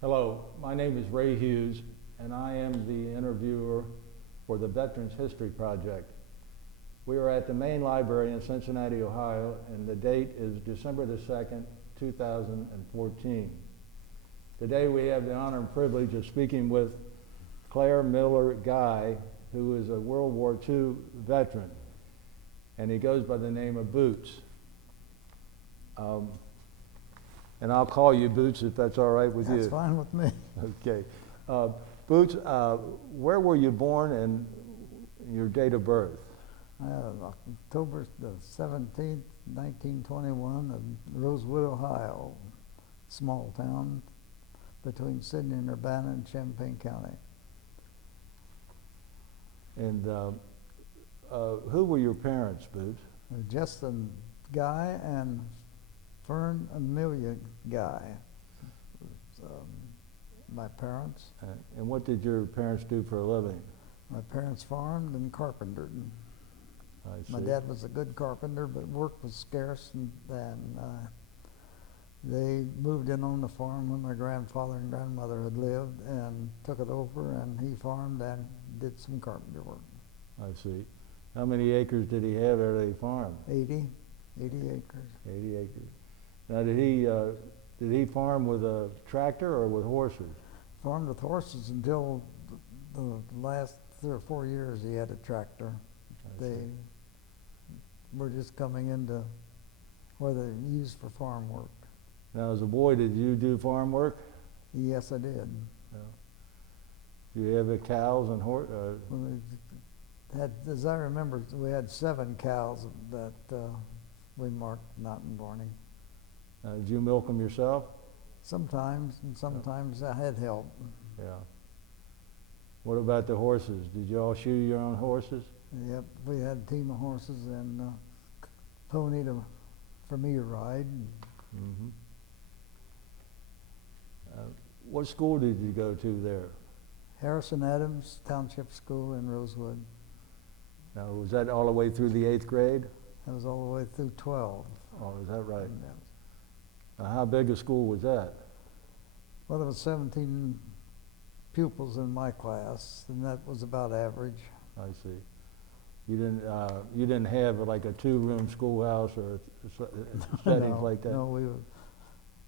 Hello, my name is Ray Hughes, and I am the interviewer for the Veterans History Project. We are at the main library in Cincinnati, Ohio, and the date is December the 2nd, 2014. Today we have the honor and privilege of speaking with Clair Geuy, who is a World War II veteran, and he goes by the name of Boots. And I'll call you Boots if that's all right with you. That's fine with me. Okay. Boots, where were you born and your date of birth? October the 17th, 1921, in Rosewood, Ohio, small town between Sydney and Urbana and Champaign County. And who were your parents, Boots? Justin Geuy and Fern Amelia Geuy. My parents. And what did your parents do for a living? My parents farmed and carpentered. I see. My dad was a good carpenter, but work was scarce, and they moved in on the farm when my grandfather and grandmother had lived and took it over, and he farmed and did some carpenter work. I see. How many acres did he have at a farm? 80 acres. 80 acres. Now, did he farm with a tractor or with horses? Farmed with horses until the last 3 or 4 years he had a tractor. They were just coming into where they used for farm work. Now, as a boy, did you do farm work? Yes, I did. Do you have cows and horse? As I remember, we had 7 cows that we marked mountain morning. Did you milk them yourself? Sometimes, and sometimes I had help. Yeah. What about the horses? Did you all shoe your own horses? Yep, we had a team of horses and pony for me to ride. Mm-hmm. What school did you go to there? Harrison Adams Township School in Rosewood. Now, was that all the way through the 8th grade? That was all the way through 12. Oh, is that right? Yeah. Now, how big a school was that? Well, there was 17 pupils in my class, and that was about average. I see. You didn't have like a 2-room schoolhouse or settings like that? No, we were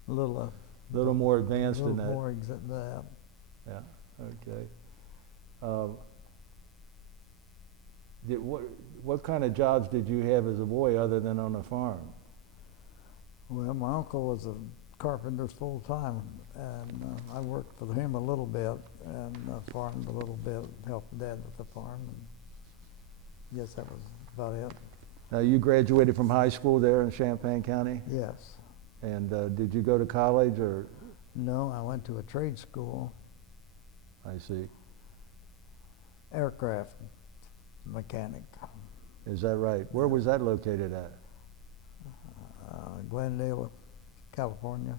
a little more advanced than that. More than that. Yeah. Okay. What kind of jobs did you have as a boy other than on a farm? Well, my uncle was a carpenter full time, and I worked for him a little bit and farmed a little bit, helped Dad with the farm. And yes, that was about it. Now, you graduated from high school there in Champaign County? Yes. And did you go to college or? No, I went to a trade school. I see. Aircraft mechanic. Is that right? Where was that located at? Glendale, California.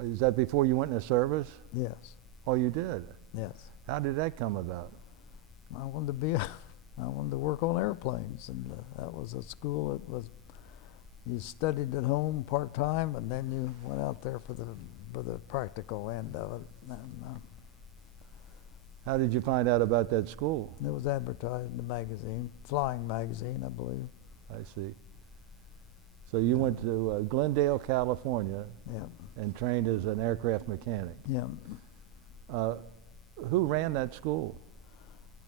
Is that before you went into service? Yes. Oh, you did? Yes. How did that come about? I wanted to work on airplanes, and that was a school that was, you studied at home part-time, and then you went out there for the practical end of it. And, how did you find out about that school? it was advertised in the magazine, Flying Magazine, I believe. I see. So you went to Glendale, California, Yeah. and trained as an aircraft mechanic. Yeah. Who ran that school?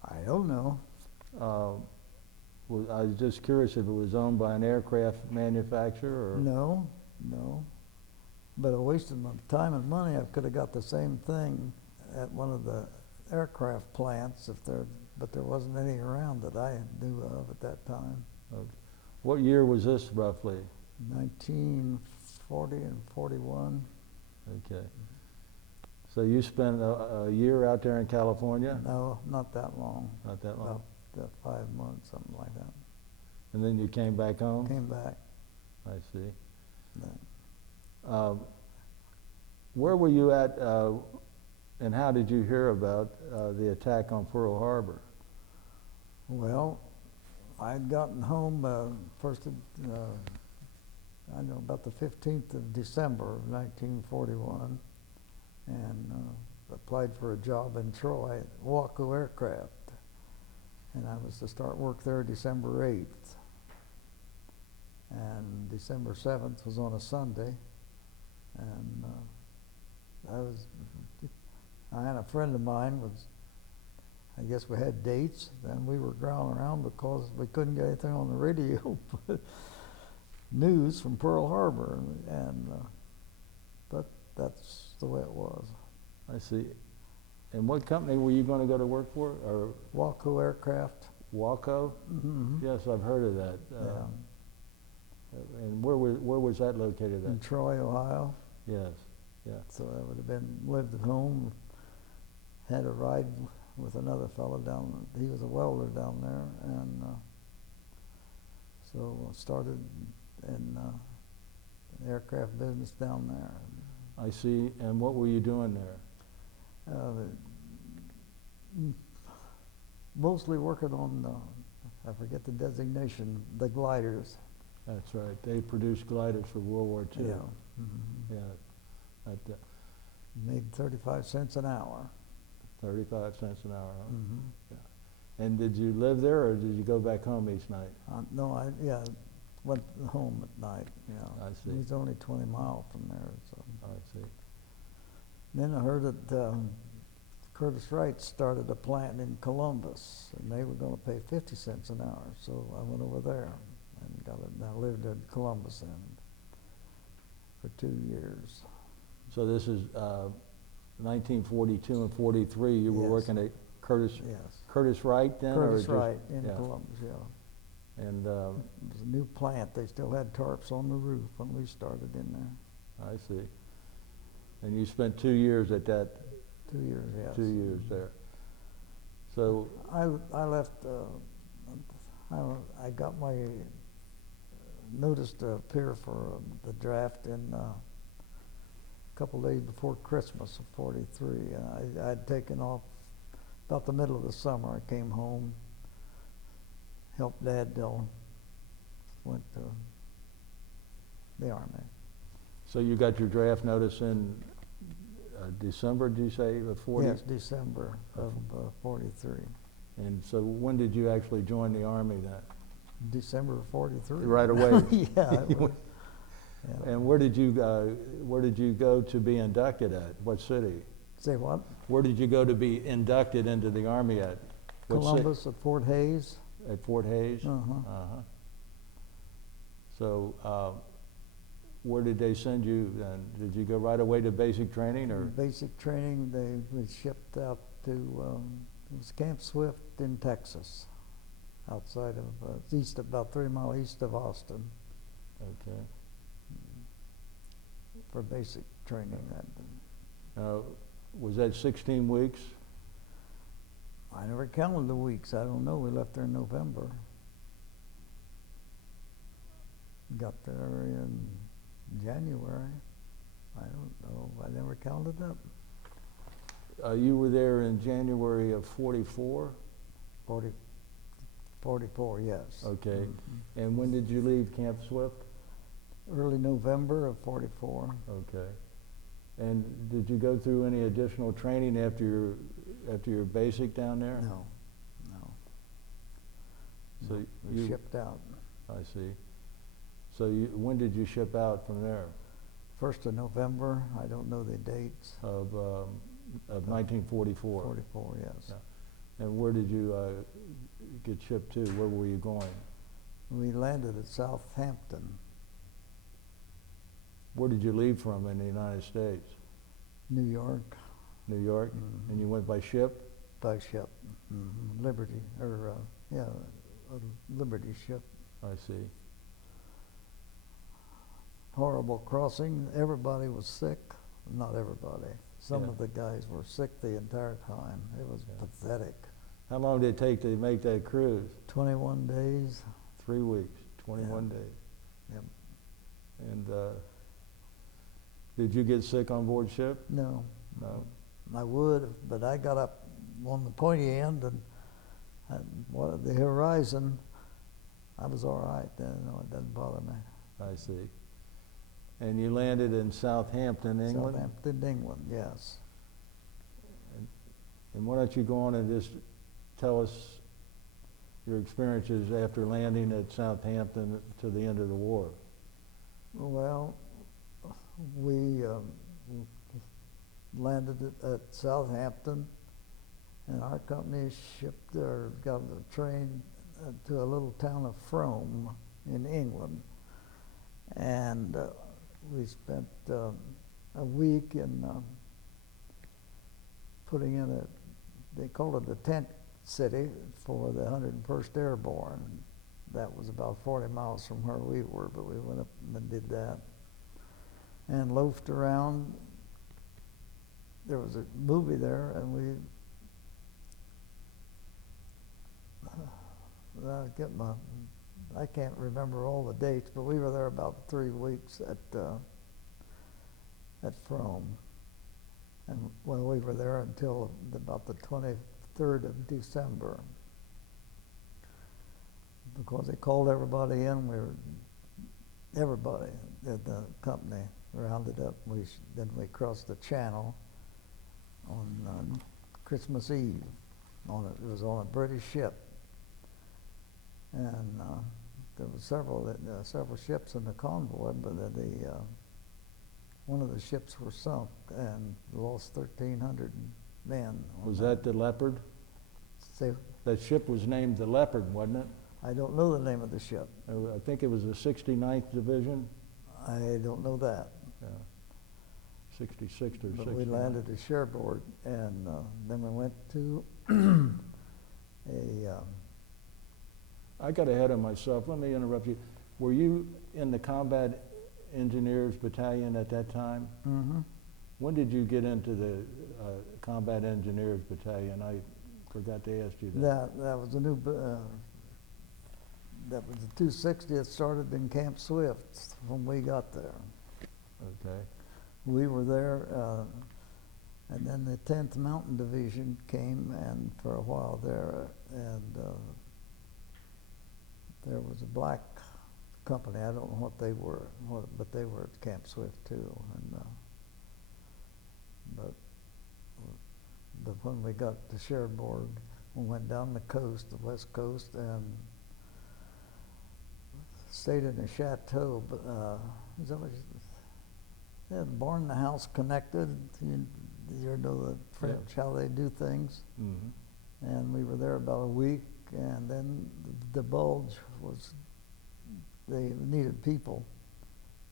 I don't know. I was just curious if it was owned by an aircraft manufacturer or? No. But I wasted my time and money. I could have got the same thing at one of the aircraft plants but there wasn't any around that I knew of at that time. Okay. What year was this roughly? 1940 and 41. Okay. So you spent a year out there in California? No, not that long. Not that long? About 5 months, something like that. And then you came back home? Came back. I see. Then. Where were you at and how did you hear about the attack on Pearl Harbor? Well, I'd gotten home about the 15th of December of 1941, and applied for a job in Troy at Waco Aircraft. And I was to start work there December 8th. And December 7th was on a Sunday. And I had a friend of mine I guess we had dates, then we were growling around because we couldn't get anything on the radio. News from Pearl Harbor, but that's the way it was. I see. And what company were you going to go to work for? Or Waco Aircraft. Waco? Mm-hmm. Yes, I've heard of that. Yeah. And where was that located In at? Troy, Ohio. Yes, yeah. So I would have lived at home, had a ride with another fellow down. He was a welder down there, and so started in aircraft business down there. I see. And what were you doing there? Mostly working on, I forget the designation, the gliders. That's right. They produced gliders for World War II. Yeah. Mm-hmm. Yeah. At, Made 35 cents an hour. 35 cents an hour, huh? Mm-hmm. Yeah. And did you live there, or did you go back home each night? No, I went home at night. Yeah. I see. He's only 20 miles from there. So. I see. Then I heard that Curtis Wright started a plant in Columbus, and they were going to pay 50 cents an hour. So I went over there and got it. And I lived in Columbus then for 2 years. So this is 1942 and 43. You were Yes. working at Curtis Wright then? Curtis or Wright just, in yeah. Columbus, yeah. And It was a new plant. They still had tarps on the roof when we started in there. I see. And you spent 2 years at that? 2 years, yes. 2 years there. So I left. I got my notice to appear for the draft in a couple days before Christmas of '43, and I'd taken off about the middle of the summer. I came home, helped Dad till went to the Army. So you got your draft notice in December, did you say, of 40? Yes, December of '43. And so when did you actually join the Army then? December of '43. Right away? Yeah. It was, yeah. And where did you go to be inducted at? What city? Say what? Where did you go to be inducted into the Army at? What Columbus at Fort Hays. At Fort Hays? Uh-huh. Uh-huh. So where did they send you then? Did you go right away to basic training, or? Basic training, they was shipped out to, it was Camp Swift in Texas, outside of, about 3 miles east of Austin. Okay. For basic training. Was that 16 weeks? I never counted the weeks. I don't know. We left there in November. Got there in January. I don't know. I never counted up. You were there in January of 44? 44, yes. Okay. Mm-hmm. And when did you leave Camp Swift? Early November of '44. Okay. And did you go through any additional training after your basic down there? No. So We you shipped out. I see. So when did you ship out from there? 1st of November. I don't know the dates. Of 1944. 44, yes. Yeah. And where did you get shipped to? Where were you going? We landed at Southampton. Where did you leave from in the United States? New York. New York? Mm-hmm. And you went by ship? By ship. Mm-hmm. Liberty, or a Liberty ship. I see. Horrible crossing. Everybody was sick. Not everybody. Some Yeah. of the guys were sick the entire time. It was pathetic. How long did it take to make that cruise? 21 days. 3 weeks, 21 days. Yep. And did you get sick on board ship? No. No. I would, but I got up on the pointy end and the horizon, I was all right then. No, it doesn't bother me. I see. And you landed in Southampton, England? Southampton, England, yes. And why don't you go on and just tell us your experiences after landing at Southampton to the end of the war? Well, we landed at Southampton, and our company shipped or got a train to a little town of Frome in England, and we spent a week in putting in they called it a tent city for the 101st Airborne. That was about 40 miles from where we were, but we went up and did that and loafed around. There was a movie there, and I can't remember all the dates, but we were there about 3 weeks at Frome. And well, we were there until about the 23rd of December, because they called everybody in. Everybody at the company rounded up. Then we crossed the Channel on Christmas Eve. It was on a British ship, and there were several ships in the convoy, but one of the ships were sunk and lost 1,300 men. Was that the Leopard? Say, that ship was named the Leopard, wasn't it? I don't know the name of the ship. I think it was the 69th Division. I don't know that. Yeah. 66th or 69th. But we landed at Cherbourg, and then we went to I got ahead of myself. Let me interrupt you. Were you in the Combat Engineers Battalion at that time? Mm-hmm. When did you get into the Combat Engineers Battalion? I forgot to ask you that. That was a new. That was the 260th. Started in Camp Swift when we got there. Okay. We were there, and then the 10th Mountain Division came, and for a while there, and there was a black company. I don't know what they were, but they were at Camp Swift too. And but when we got to Cherbourg, we went down the coast, the west coast, and stayed in a chateau. But is that what they had barn the house connected? You know the French, how they do things. Mm-hmm. And we were there about a week, and then the bulge was, they needed people.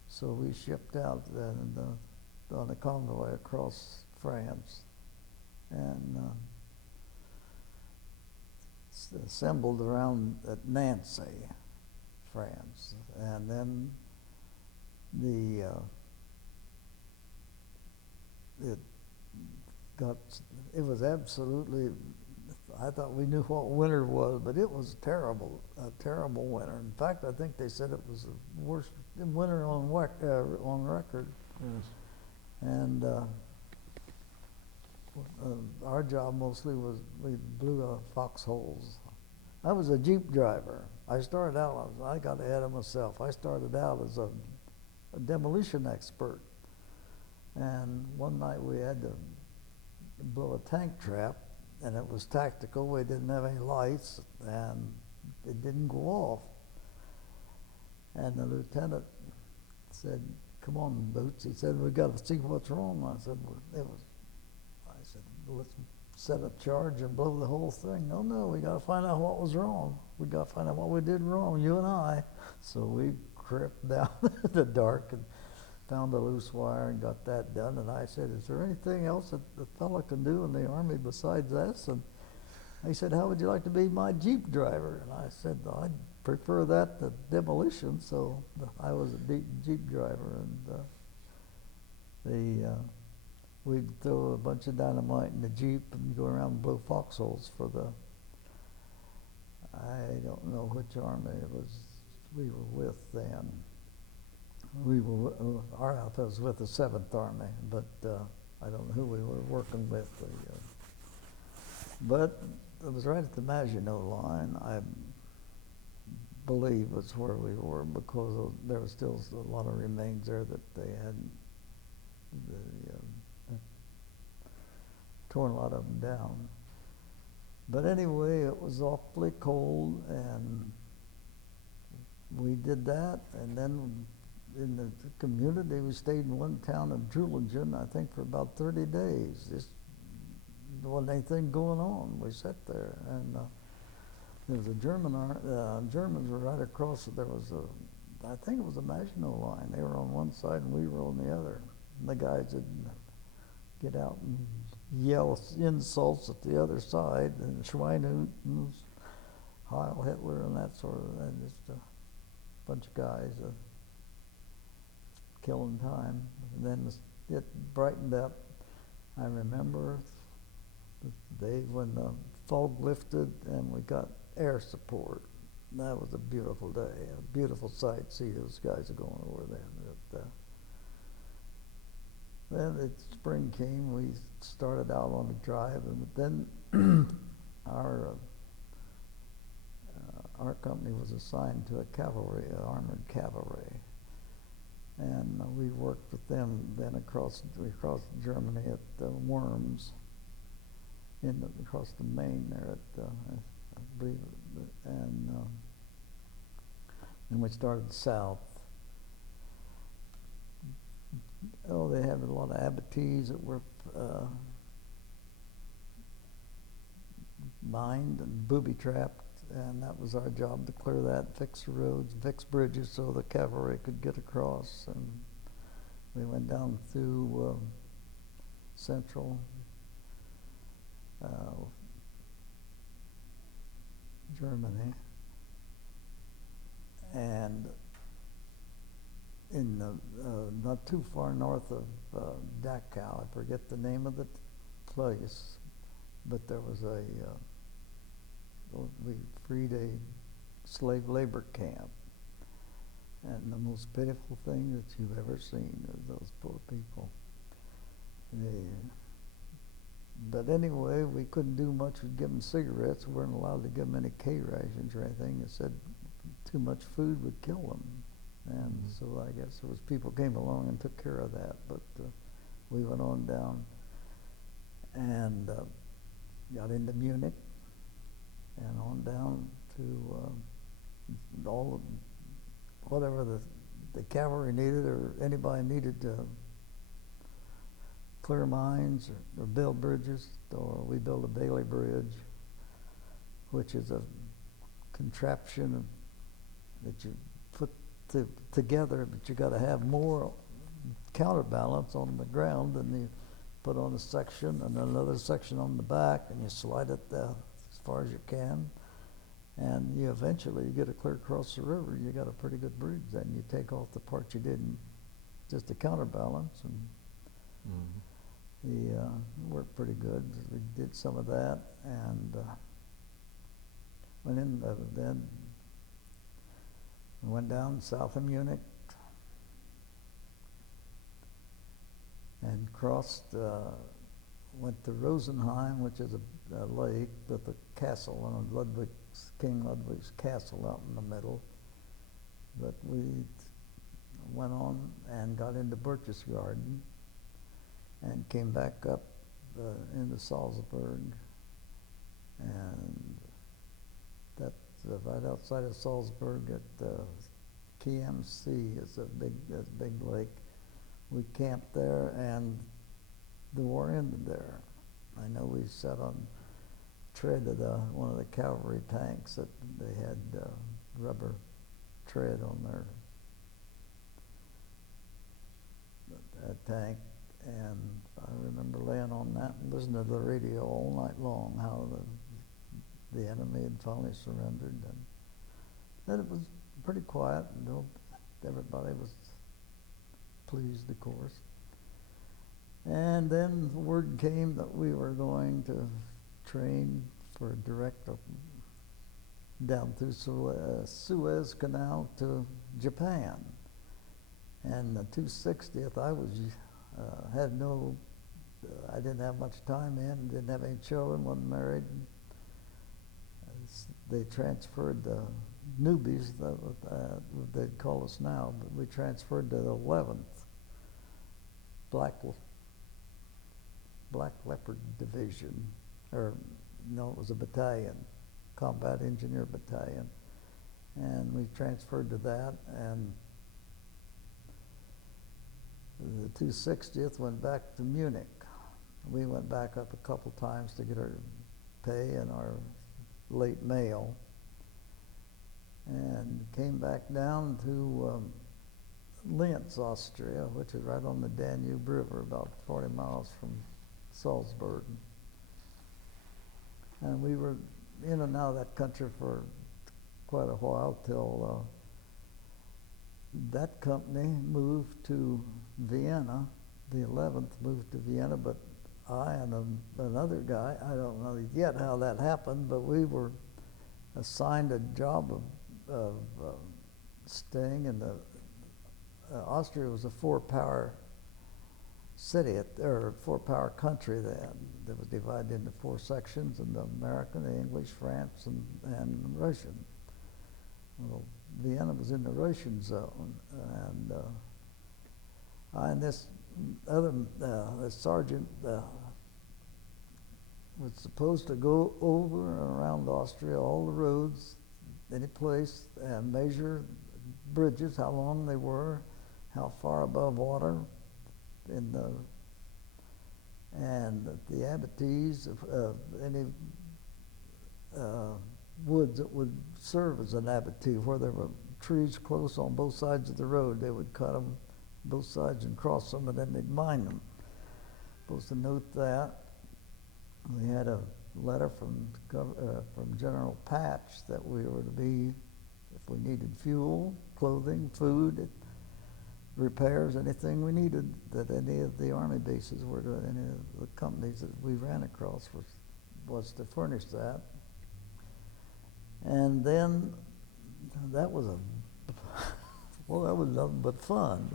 So we shipped out on a convoy across France, and assembled around at Nancy, France. And then it was absolutely, I thought we knew what winter was, but it was a terrible winter. In fact, I think they said it was the worst winter on record. Yes. And our job mostly was we blew foxholes. I was a Jeep driver. I got ahead of myself. I started out as a demolition expert. And one night we had to blow a tank trap, and it was tactical. We didn't have any lights, and it didn't go off. And the lieutenant said, "Come on, Boots." He said, "We got to see what's wrong." I said, well, let's set a charge and blow the whole thing. No, we got to find out what was wrong. We got to find out what we did wrong, you and I. So we crept down in the dark and found a loose wire and got that done. And I said, "Is there anything else that the fellow can do in the Army besides this?" And he said, "How would you like to be my Jeep driver?" And I said, "I'd prefer that to demolition." So I was a Jeep driver, and we'd throw a bunch of dynamite in the Jeep and go around and blow foxholes for I don't know which army it was we were with then. Our outfit was with the 7th Army, but I don't know who we were working with. But it was right at the Maginot Line. believe it's where we were because there was still a lot of remains there that they had torn a lot of them down. But anyway, it was awfully cold, and we did that, and then in the community, we stayed in one town of Drulingen, I think, for about 30 days. Just there wasn't anything going on. We sat there, and there was a Germans were right across. There was I think it was a Maginot Line. They were on one side, and we were on the other. And the guys would get out and yell insults at the other side, and Schweinhund, and Heil Hitler, and that sort of thing. Just a bunch of guys killing time. And then it brightened up. I remember the day when the fog lifted and we got air support. That was a beautiful day, a beautiful sight. See those guys are going over there. Then spring came. We started out on a drive, and then our company was assigned to a cavalry, armored cavalry, and we worked with them then across Germany at Worms, across the Main there at I believe, and then we started south. Oh, they had a lot of abattis that were mined and booby-trapped, and that was our job to clear that, fix the roads, fix bridges so the cavalry could get across. And we went down through central Germany, and in the, not too far north of Dachau, I forget the name of the place, but there was we freed a slave labor camp, and the most pitiful thing that you've ever seen is those poor people. But anyway, we couldn't do much with giving them cigarettes. We weren't allowed to give them any K rations or anything. It said too much food would kill them. And so I guess there was people came along and took care of that. But we went on down and got into Munich and on down to all of whatever the cavalry needed or anybody needed to clear mines or build bridges. Or we built a Bailey Bridge, which is a contraption that you put together, but you got to have more counterbalance on the ground, and you put on a section and another section on the back, and you slide it as far as you can, and you eventually get it clear across the river. You got a pretty good bridge. Then you take off the part you didn't, just to counterbalance, and he worked pretty good. We did some of that, and went in then. We went down south of Munich and crossed, went to Rosenheim, which is a lake with a castle, on King Ludwig's castle out in the middle. But we went on and got into Berchtesgaden and came back up into Salzburg, and that's right outside of Salzburg at KMC. It's a big lake. We camped there, and the war ended there. I know we sat on tread of one of the cavalry tanks that they had rubber tread on their tank, and I remember laying on that and listening to the radio all night long how the enemy had finally surrendered, and then it was pretty quiet until everybody was pleased, of course. And then the word came that we were going to train for direct down through Suez Canal to Japan. And the 260th, I didn't have much time in, didn't have any children, wasn't married. They transferred the newbies, they'd call us now, but we transferred to the 11th Black Leopard Division, or no, it was a battalion, Combat Engineer Battalion, and we transferred to that, and the 260th went back to Munich. We went back up a couple times to get our pay and our late mail, and came back down to Linz, Austria, which is right on the Danube River, about 40 miles from Salzburg. And we were in and out of that country for quite a while till that company moved to Vienna. The 11th moved to Vienna, but I and another guy, I don't know yet how that happened, but we were assigned a job of staying in the Austria was a four-power city, or four-power country then, that was divided into four sections, and the American, the English, France, and Russian. Well, Vienna was in the Russian zone, and I and this other this sergeant was supposed to go over and around Austria, all the roads, any place, and measure bridges, how long they were, how far above water, and the abattis of any woods that would serve as an abattis. Where there were trees close on both sides of the road, they would cut them both sides and cross them, and then they'd mine them. Supposed to note that. We had a letter from General Patch that we were to be, if we needed fuel, clothing, food, repairs, anything we needed, that any of the Army bases were to, any of the companies that we ran across was to furnish that. And then that was well, that was nothing but fun.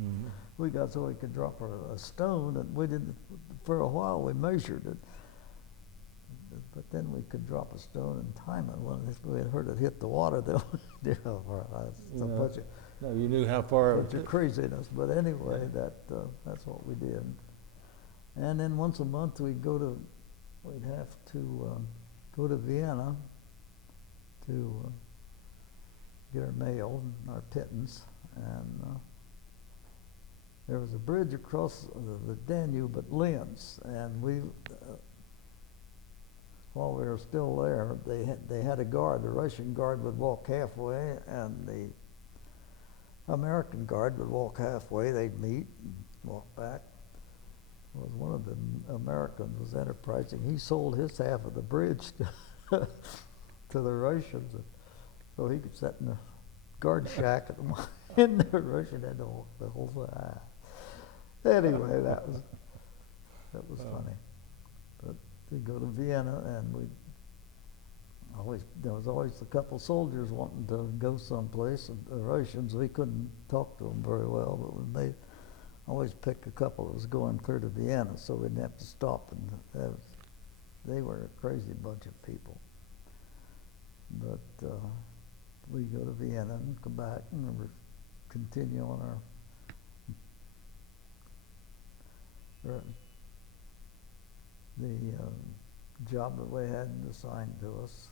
Mm-hmm. We got so we could drop a stone, and we didn't, for a while we measured it, but then we could drop a stone and time it. When we had heard it hit the water, then no, you knew how far. Bunch of craziness, but anyway, that's what we did. And then once a month we'd have to go to Vienna to get our mail, our pittance, and there was a bridge across the Danube at Linz, and we, while we were still there, they had a guard. The Russian guard would walk halfway, and the American guard would walk halfway. They'd meet and walk back. Well, one of the Americans was enterprising. He sold his half of the bridge to the Russians, so he could sit in the guard shack and the Russian had to walk the whole thing. Anyway, that was funny. But we go to Vienna, and there was always a couple soldiers wanting to go someplace. The Russians, we couldn't talk to them very well, but they always pick a couple that was going clear to Vienna, so we didn't have to stop. And they were a crazy bunch of people. But we go to Vienna and come back and continue on our job that we had assigned to us.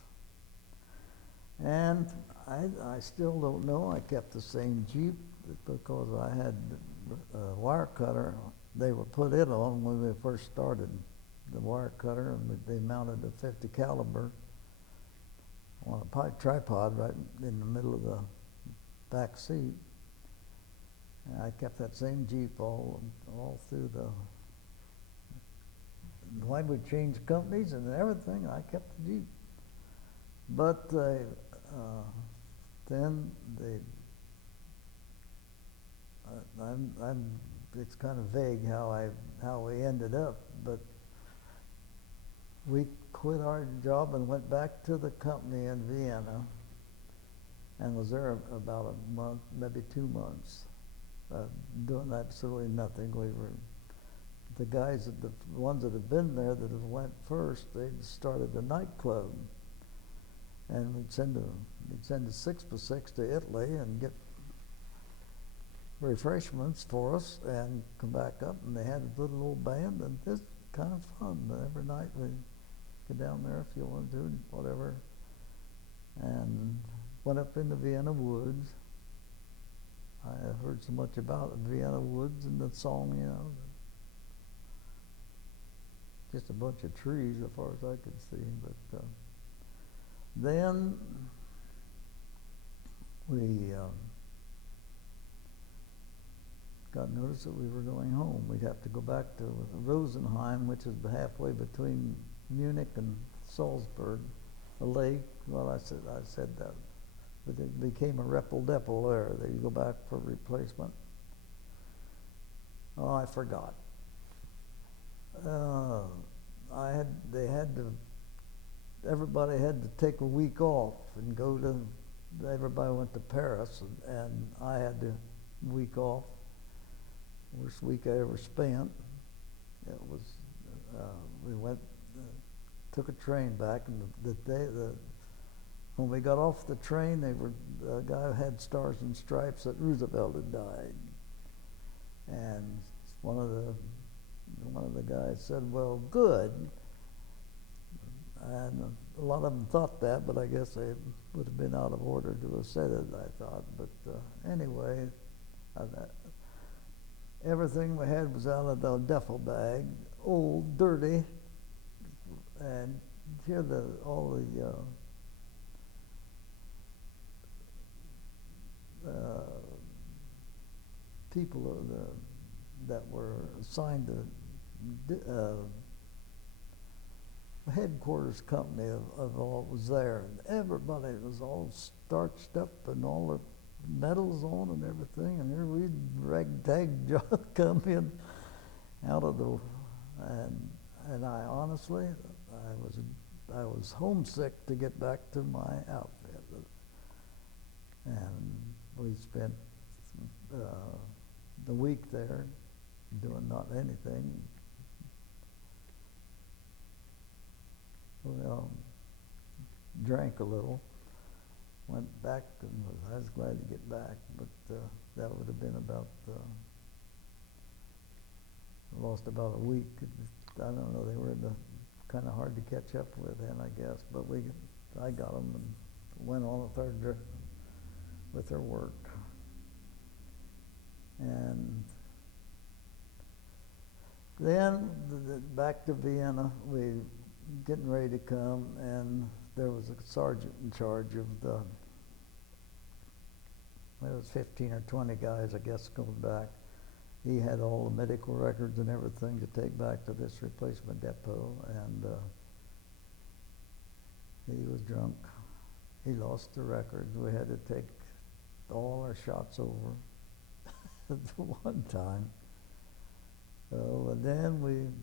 And I still don't know. I kept the same Jeep because I had a wire cutter. They were put in on when we first started, the wire cutter, and they mounted a 50 caliber on a tripod right in the middle of the back seat. And I kept that same Jeep all through the. Why we changed companies and everything, I kept the Jeep. But then it's kind of vague how we ended up, but we quit our job and went back to the company in Vienna and was there about a month, maybe 2 months, doing absolutely nothing. The guys, the ones that had been there that had went first, they started a nightclub. and we'd send a 6x6 to Italy and get refreshments for us and come back up, and they had a little old band, and it's kind of fun. Every night we go down there if you want to, whatever. And went up into Vienna Woods. I heard so much about it, Vienna Woods and the song, you know. Just a bunch of trees as far as I could see. But then we got notice that we were going home. We'd have to go back to Rosenheim, which is halfway between Munich and Salzburg, a lake. Well, I said that, but it became a repel-depel there. They go back for replacement. Oh, I forgot. Everybody had to take a week off and go to. Everybody went to Paris, and I had the week off. Worst week I ever spent. It was, we went, took a train back, and when we got off the train, the guy had Stars and Stripes that Roosevelt had died. And one of the guys said, "Well, good." And a lot of them thought that, but I guess they would have been out of order to have said it, I thought. But anyway, everything we had was out of the duffel bag, old, dirty, and here all the people that were assigned to headquarters company of all was there, and everybody was all starched up and all the medals on and everything, and here we ragtag come in out of the, and I honestly, I was homesick to get back to my outfit, and we spent the week there doing not anything. Well, drank a little, went back, and I was glad to get back, but that would have been about, lost about a week. I don't know, they were kind of hard to catch up with then, I guess, but I got them and went on with their work. And then back to Vienna, we getting ready to come, and there was a sergeant in charge of there was 15 or 20 guys, I guess, going back. He had all the medical records and everything to take back to this replacement depot, and he was drunk. He lost the records. We had to take all our shots over at one time. So, and then we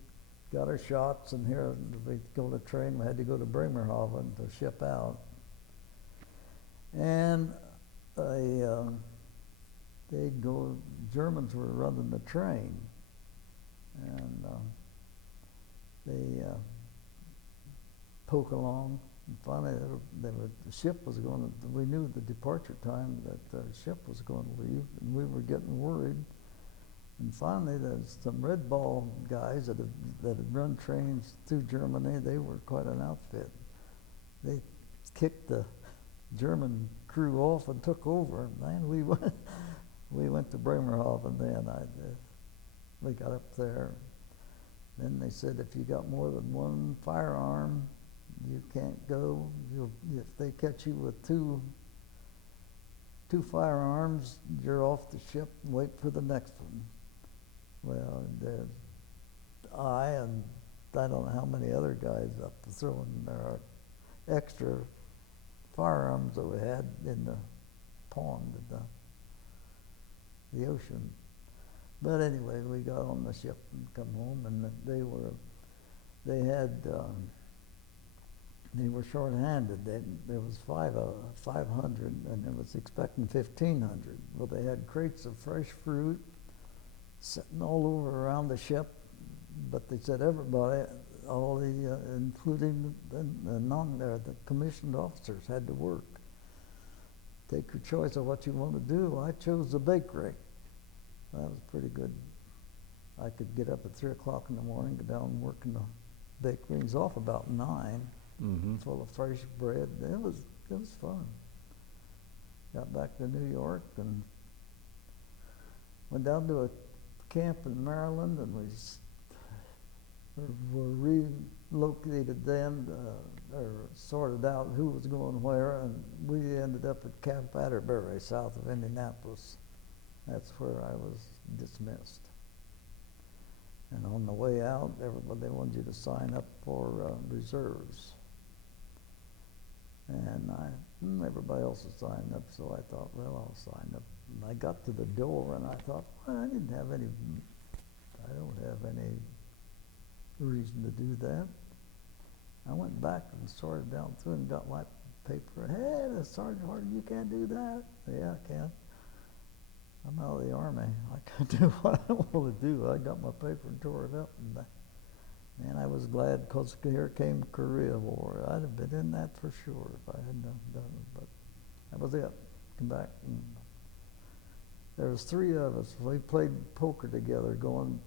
got our shots, and here we go to train. We had to go to Bremerhaven to ship out, and they'd go. Germans were running the train, and they poke along. And finally, the ship was going to. We knew the departure time that the ship was going to leave, and we were getting worried. And finally, there's some Red Ball guys that had run trains through Germany. They were quite an outfit. They kicked the German crew off and took over. Man, we went to Bremerhaven then. We got up there. Then they said, if you got more than one firearm, you can't go. If they catch you with two firearms, you're off the ship and wait for the next one. Well, I don't know how many other guys up throwing their extra firearms that we had in the pond, in the ocean. But anyway, we got on the ship and come home, and they were short-handed. There was 500, and they was expecting 1,500. Well, they had crates of fresh fruit sitting all over around the ship, but they said everybody, all the, including the commissioned officers had to work. Take your choice of what you want to do. I chose the bakery. That was pretty good. I could get up at 3 o'clock in the morning, go down and work in the bakery. It was off about 9, full of fresh bread. It was fun. Got back to New York and went down to a camp in Maryland, and we were relocated then, or sorted out who was going where, and we ended up at Camp Atterbury, south of Indianapolis. That's where I was dismissed. And on the way out, they wanted you to sign up for reserves. And everybody else was signing up, so I thought, well, I'll sign up. And I got to the door, and I thought, well, I don't have any reason to do that. I went back and sorted down through and got my paper. Hey, Sergeant Harden, you can't do that. Yeah, I can. I'm out of the Army. I can do what I want to do. I got my paper and tore it up. And I was glad, because here came Korea War. I'd have been in that for sure if I hadn't done it. But that was it. Come back. And there was 3 of us. We played poker together going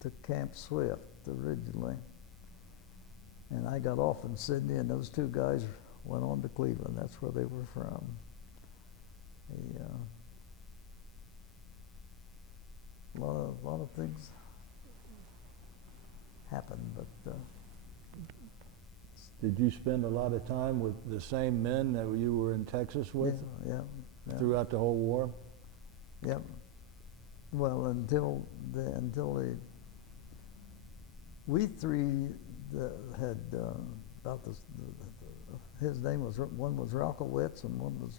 to Camp Swift originally. And I got off in Sydney, and those 2 guys went on to Cleveland. That's where they were from. A lot of things happened, but. Did you spend a lot of time with the same men that you were in Texas with? Yeah. Throughout the whole war? Yep. Well, until we 3 had about this. His name was, one was Rockowitz and one was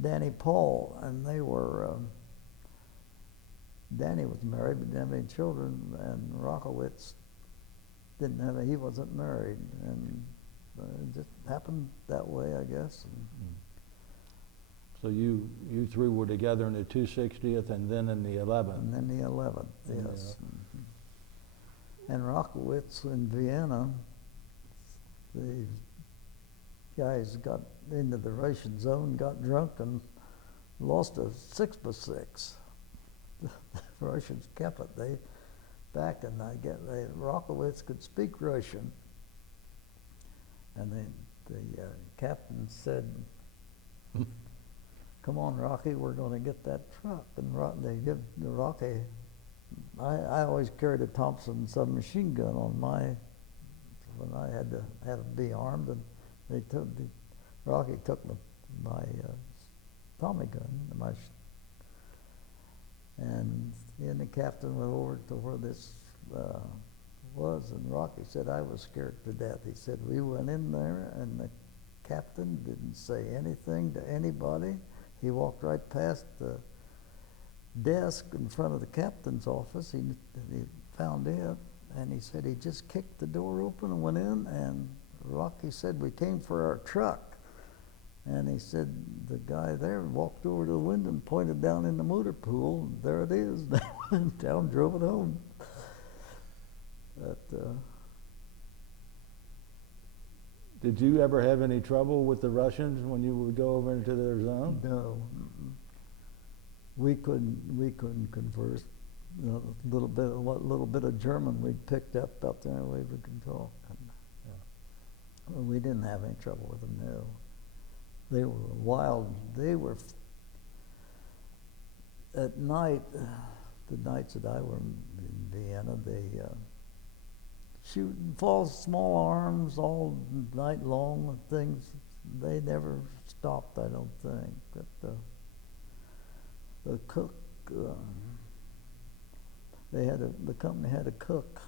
Danny Paul, and they were. Danny was married but didn't have any children, and Rockowitz he wasn't married, and it just happened that way, I guess. So you 3 were together in the 260th and then in the 11th? And then the 11th, yes. And Rockowitz in Vienna, the guys got into the ration zone, got drunk, and lost a 6x6. The Russians kept it. Rockowitz could speak Russian, and the captain said, "Come on, Rocky, we're going to get that truck." And they give the Rocky. I always carried a Thompson submachine gun on when I had to be armed, and Rocky took my Tommy gun, and the captain went over to where this was, and Rocky said, "I was scared to death." He said, "We went in there, and the captain didn't say anything to anybody. He walked right past the desk in front of the captain's office. He found it, and he said he just kicked the door open and went in, and Rocky said, 'We came for our truck.' And he said the guy there walked over to the window and pointed down in the motor pool, and there it is. Down, drove it home." But, did you ever have any trouble with the Russians when you would go over into their zone? No. We couldn't converse. What little bit of German we picked up out there, we could talk. Well, we didn't have any trouble with them, no. They were wild. They were, at night, the nights that I were in Vienna, they shooting false small arms all night long and things. They never stopped, I don't think. But the cook, the company had a cook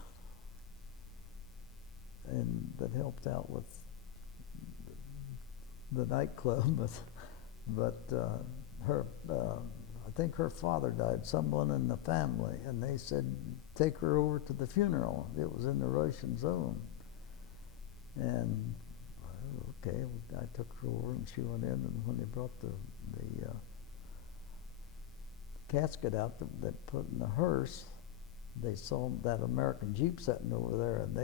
that helped out with the nightclub, but I think her father died, someone in the family, and they said, "Take her over to the funeral." It was in the Russian zone. And, okay, I took her over, and she went in, and when they brought the casket out that put in the hearse, they saw that American Jeep sitting over there, and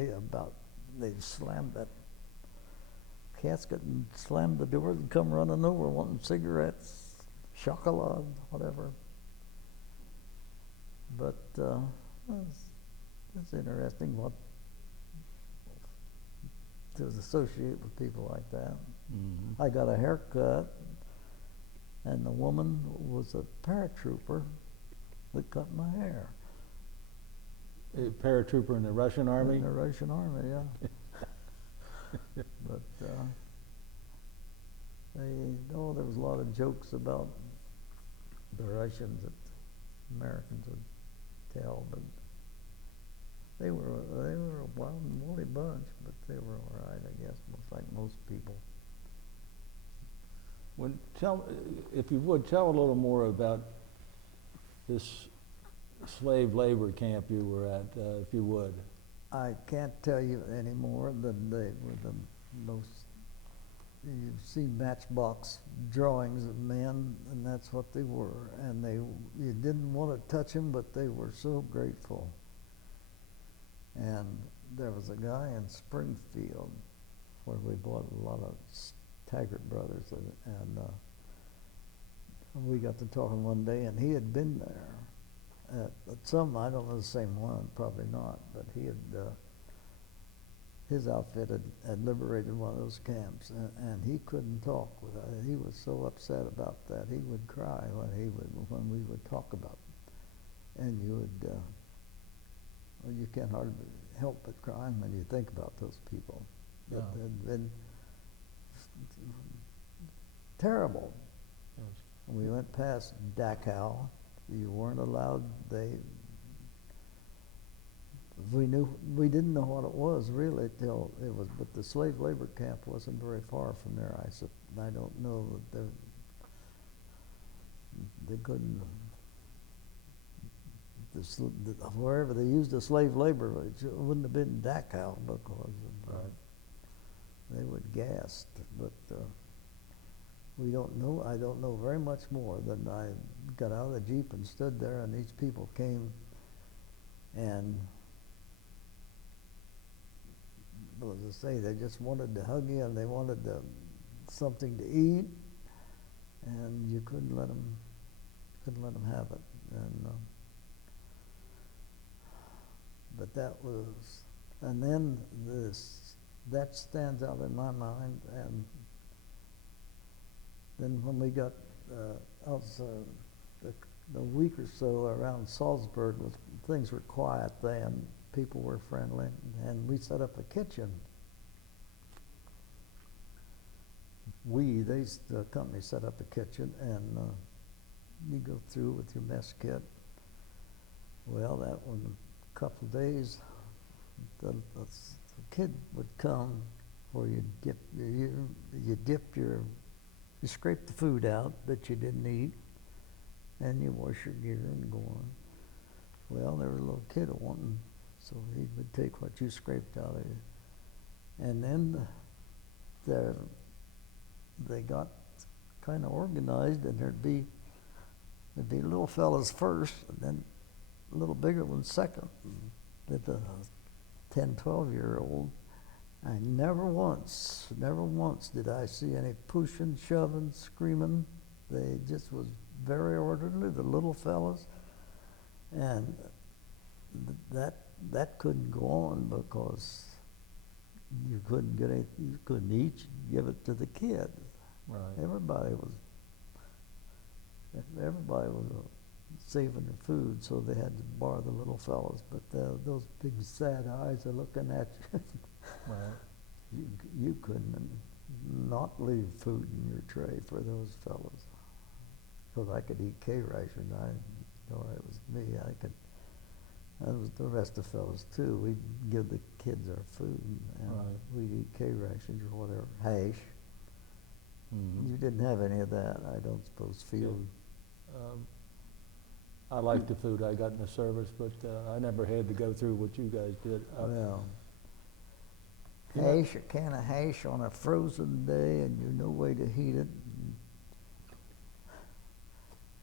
they slammed that casket and slammed the doors and come running over wanting cigarettes, chocolate, whatever. But it's interesting what to associate with people like that. Mm-hmm. I got a haircut, and the woman was a paratrooper that cut my hair. A paratrooper in the Russian Army? In the Russian Army, yeah. But there was a lot of jokes about the Russians that Americans would tell, but they were a wild and woolly bunch, but they were all right, I guess, like most people. If you would, tell a little more about this slave labor camp you were at, if you would. I can't tell you any more than they were the most. You see matchbox drawings of men, and that's what they were. And you didn't want to touch them, but they were so grateful. And there was a guy in Springfield where we bought a lot of Taggart Brothers, and we got to talking one day, and he had been there at some, I don't know the same one, probably not, but he had, his outfit had liberated one of those camps, and he couldn't talk with it. He was so upset about that. He would cry when we would talk about it. And you would, well, you can't hardly help but crying when you think about those people. Yeah. That had been terrible. Yes. We went past Dachau. You weren't allowed. We didn't know what it was really till it was. But the slave labor camp wasn't very far from there. I don't know that they couldn't. Wherever they used the slave labor, it wouldn't have been Dachau because they would gassed. But we don't know. I don't know very much more than I got out of the Jeep and stood there, and these people came, and well, as I say, they just wanted to hug you, and they wanted something to eat, and you couldn't let them have it. And but that was, and then that stands out in my mind. And then when we got out a week or so around Salzburg, things were quiet then. People were friendly, and we set up a kitchen. The company set up a kitchen, and you go through with your mess kit. Well, that one, a couple of days, the kid would come where you scrape the food out that you didn't eat, and you wash your gear and go on. Well, there was a little kid wanting, so he would take what you scraped out of you. And then they got kind of organized, and there'd be little fellas first, and then a little bigger ones second. That the 10, 12-year-old, I never once did I see any pushing, shoving, screaming. They just was very orderly, the little fellas. And that couldn't go on because you couldn't eat, give it to the kid. Right. Everybody was saving their food, so they had to borrow the little fellas. But those big sad eyes are looking at you. Right. You couldn't not leave food in your tray for those fellas. Because I could eat K-ration. It was me. That was the rest of the fellas too. We'd give the kids our food, and we'd eat K-rations or whatever, hash. Mm-hmm. You didn't have any of that, I don't suppose, field. I liked the food I got in the service, but I never had to go through what you guys did. Well, a can of hash on a frozen day, and you no way to heat it.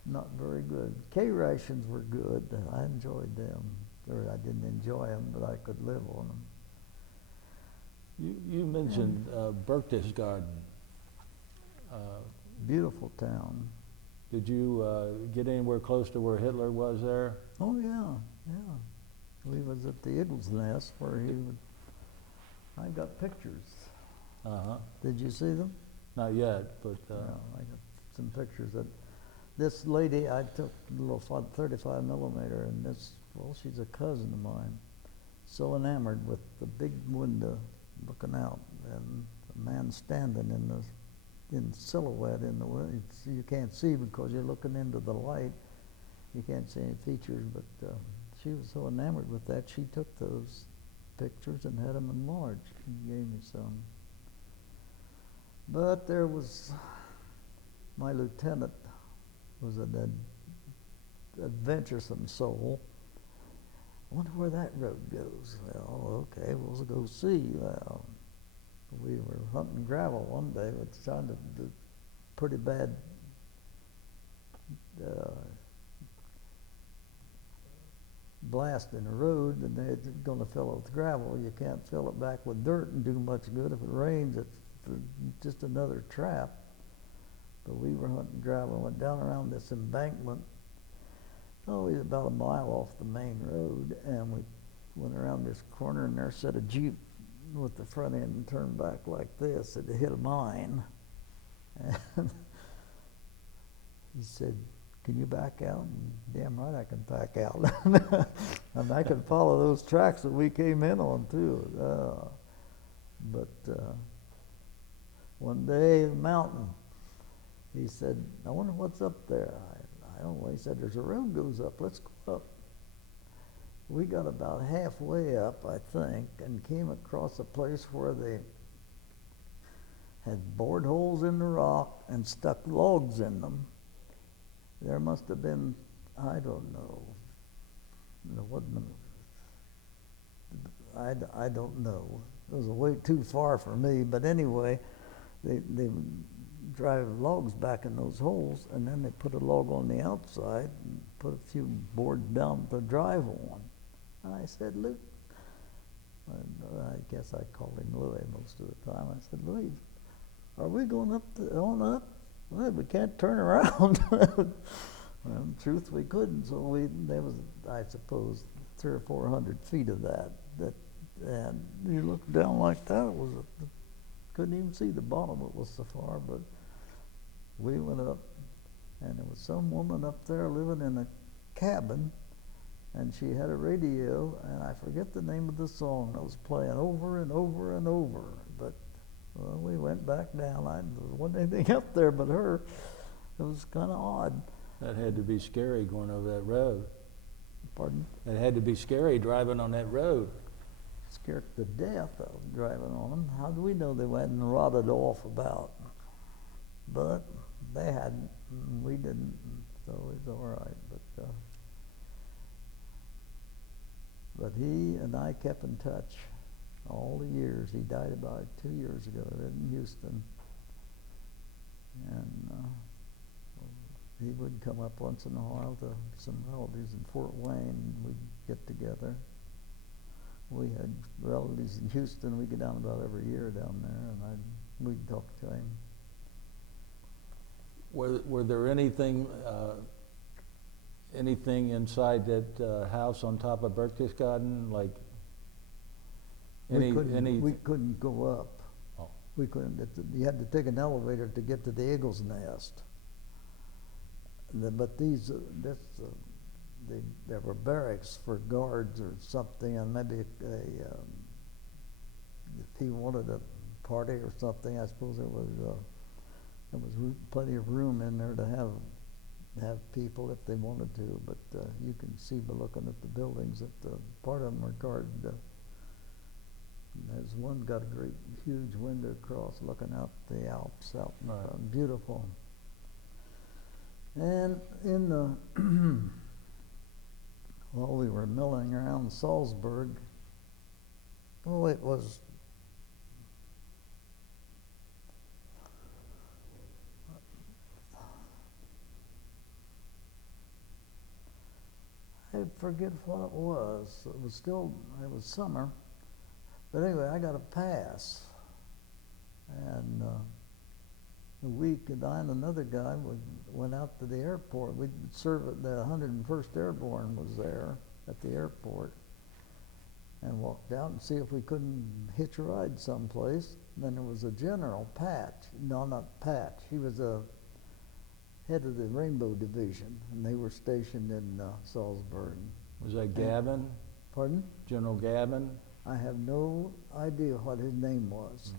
Not very good. K-rations were good. I enjoyed them. or I didn't enjoy them, but I could live on them. You mentioned Berchtesgaden. Beautiful town. Did you get anywhere close to where Hitler was there? Oh yeah, yeah. We was at the Eagle's Nest where he would. I got pictures. Uh-huh. Did you see them? Not yet, but... No, I got some pictures that this lady, I took a little 35 millimeter, and this, well, she's a cousin of mine, so enamored with the big window looking out, and a man standing in silhouette in the window. You can't see because you're looking into the light. You can't see any features, but she was so enamored with that, she took those pictures and had them enlarged and gave me some. But there was, my lieutenant was an adventuresome soul. I wonder where that road goes. Well, okay, we'll go see. Well, we were hunting gravel one day. It sounded pretty bad. Blast in the road, and they're going to fill it with gravel. You can't fill it back with dirt and do much good. If it rains, it's just another trap. But we were hunting gravel, went down around this embankment. Oh, we was about a mile off the main road, and we went around this corner, and there sat a Jeep with the front end turned back like this. It hit a mine. And he said, "Can you back out?" And damn right I can back out. And I can follow those tracks that we came in on too. But one day, the mountain, he said, "I wonder what's up there." I don't know. He said, "There's a road goes up. Let's go up." We got about halfway up, I think, and came across a place where they had bored holes in the rock and stuck logs in them. There must have been, I don't know, I don't know. It was way too far for me, but anyway, they drive logs back in those holes, and then they put a log on the outside and put a few boards down to drive on. And I said, "Luke," I guess I called him Louis most of the time. I said, "Louis, are we going on up? Well, we can't turn around." Well, in truth, we couldn't. So there was, I suppose, 300 or 400 feet of that. And you look down like that, couldn't even see the bottom. It was so far, but we went up, and there was some woman up there living in a cabin, and she had a radio, and I forget the name of the song that was playing over and over and over. But well, we went back down. There wasn't anything up there but her. It was kind of odd. That had to be scary going over that road. Pardon? It had to be scary driving on that road. Scared to death of driving on them. How do we know they hadn't rotted off about? But they hadn't. We didn't. So it was all right. But he and I kept in touch all the years. He died about 2 years ago in Houston. And he would come up once in a while to some relatives in Fort Wayne. We'd get together. We had relatives in Houston. We'd go down about every year down there, and we'd talk to him. Were there anything inside that house on top of Berchtesgaden, like We couldn't go up. Oh. We couldn't. You had to take an elevator to get to the Eagle's Nest. But there were barracks for guards or something, and maybe if he wanted a party or something, I suppose there was plenty of room in there to have people if they wanted to. But you can see by looking at the buildings that part of them are guarded. There's one got a great huge window across looking out the Alps out in front. Beautiful. And in the while we were milling around Salzburg, it was I forget what it was. It was summer. But anyway, I got a pass. And a week, and I and another guy went out to the airport. We'd serve at the 101st Airborne was there at the airport, and walked out and see if we couldn't hitch a ride someplace. And then there was a General Patch. No, not Patch. He was a head of the Rainbow Division, and they were stationed in Salzburg. Was that Gavin? Pardon? General Gavin? I have no idea what his name was.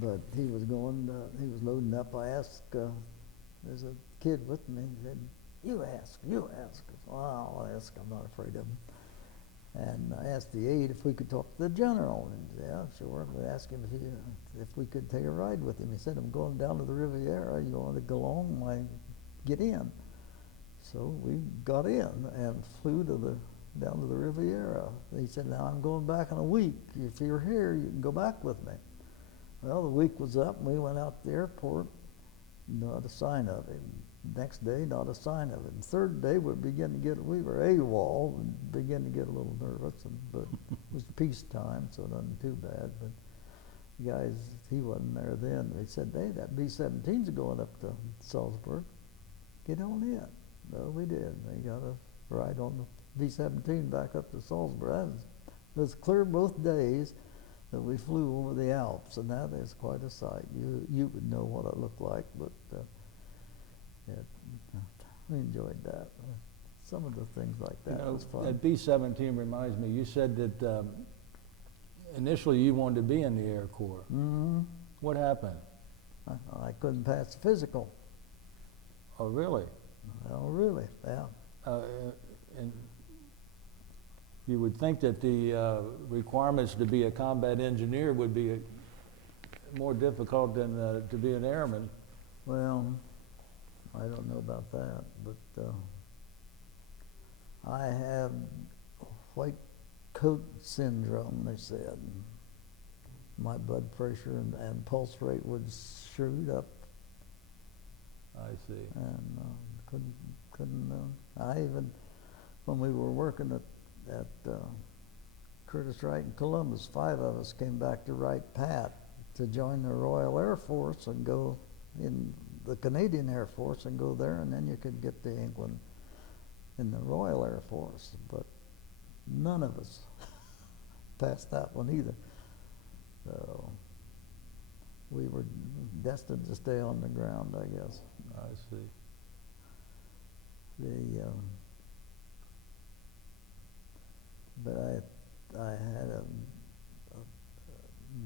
But he was he was loading up. I asked, there's a kid with me, he said, you ask. Well, I'll ask, I'm not afraid of him. And I asked the aide if we could talk to the general, and he said, yeah, sure. We asked him if we could take a ride with him. He said, I'm going down to the Riviera, you want to go along? I get in. So we got in and flew down to the Riviera. He said, now I'm going back in a week. If you're here, you can go back with me. Well, the week was up, and we went out to the airport, not a sign of him. Next day, not a sign of it. The third day, we were AWOL, and began to get a little nervous, but it was peacetime, so it wasn't too bad. But the guys, he wasn't there then. They said, hey, that B-17's going up to Salzburg. Get on in. Well, we did. They got a ride on the B-17 back up to Salzburg. It was clear both days that we flew over the Alps, and that is quite a sight. You would know what it looked like, but we enjoyed that. Some of the things like that was fun. That B-17 reminds me, you said that initially you wanted to be in the Air Corps. Mm-hmm. What happened? I couldn't pass the physical. Oh, really? Oh, really? Yeah. And you would think that the requirements to be a combat engineer would be more difficult than to be an airman. Well, I don't know about that, but I had white coat syndrome, they said. My blood pressure and pulse rate was screwed up. I see. And I even, when we were working at Curtis Wright in Columbus, 5 of us came back to Wright Pat to join the Royal Air Force and go in the Canadian Air Force and go there, and then you could get to England in the Royal Air Force. But none of us passed that one either. So we were destined to stay on the ground, I guess. I see. But I had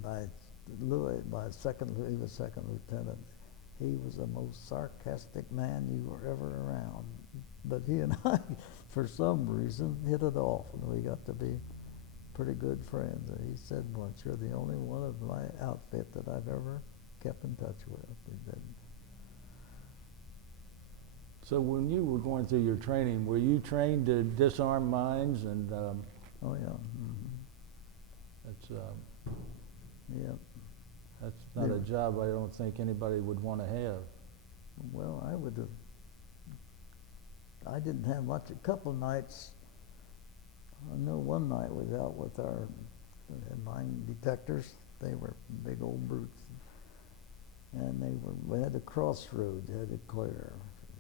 my second, he was second lieutenant. He was the most sarcastic man you were ever around. But he and I, for some reason, hit it off, and we got to be pretty good friends. And he said once, you're the only one of my outfit that I've ever kept in touch with. He said. So when you were going through your training, were you trained to disarm mines and? Oh yeah. Mm-hmm. That's yeah. That's not a job I don't think anybody would want to have. Well, I would have. I didn't have much. A couple of nights. I know one night was out with our mine detectors. They were big old brutes, and we had a crossroads headed Clair.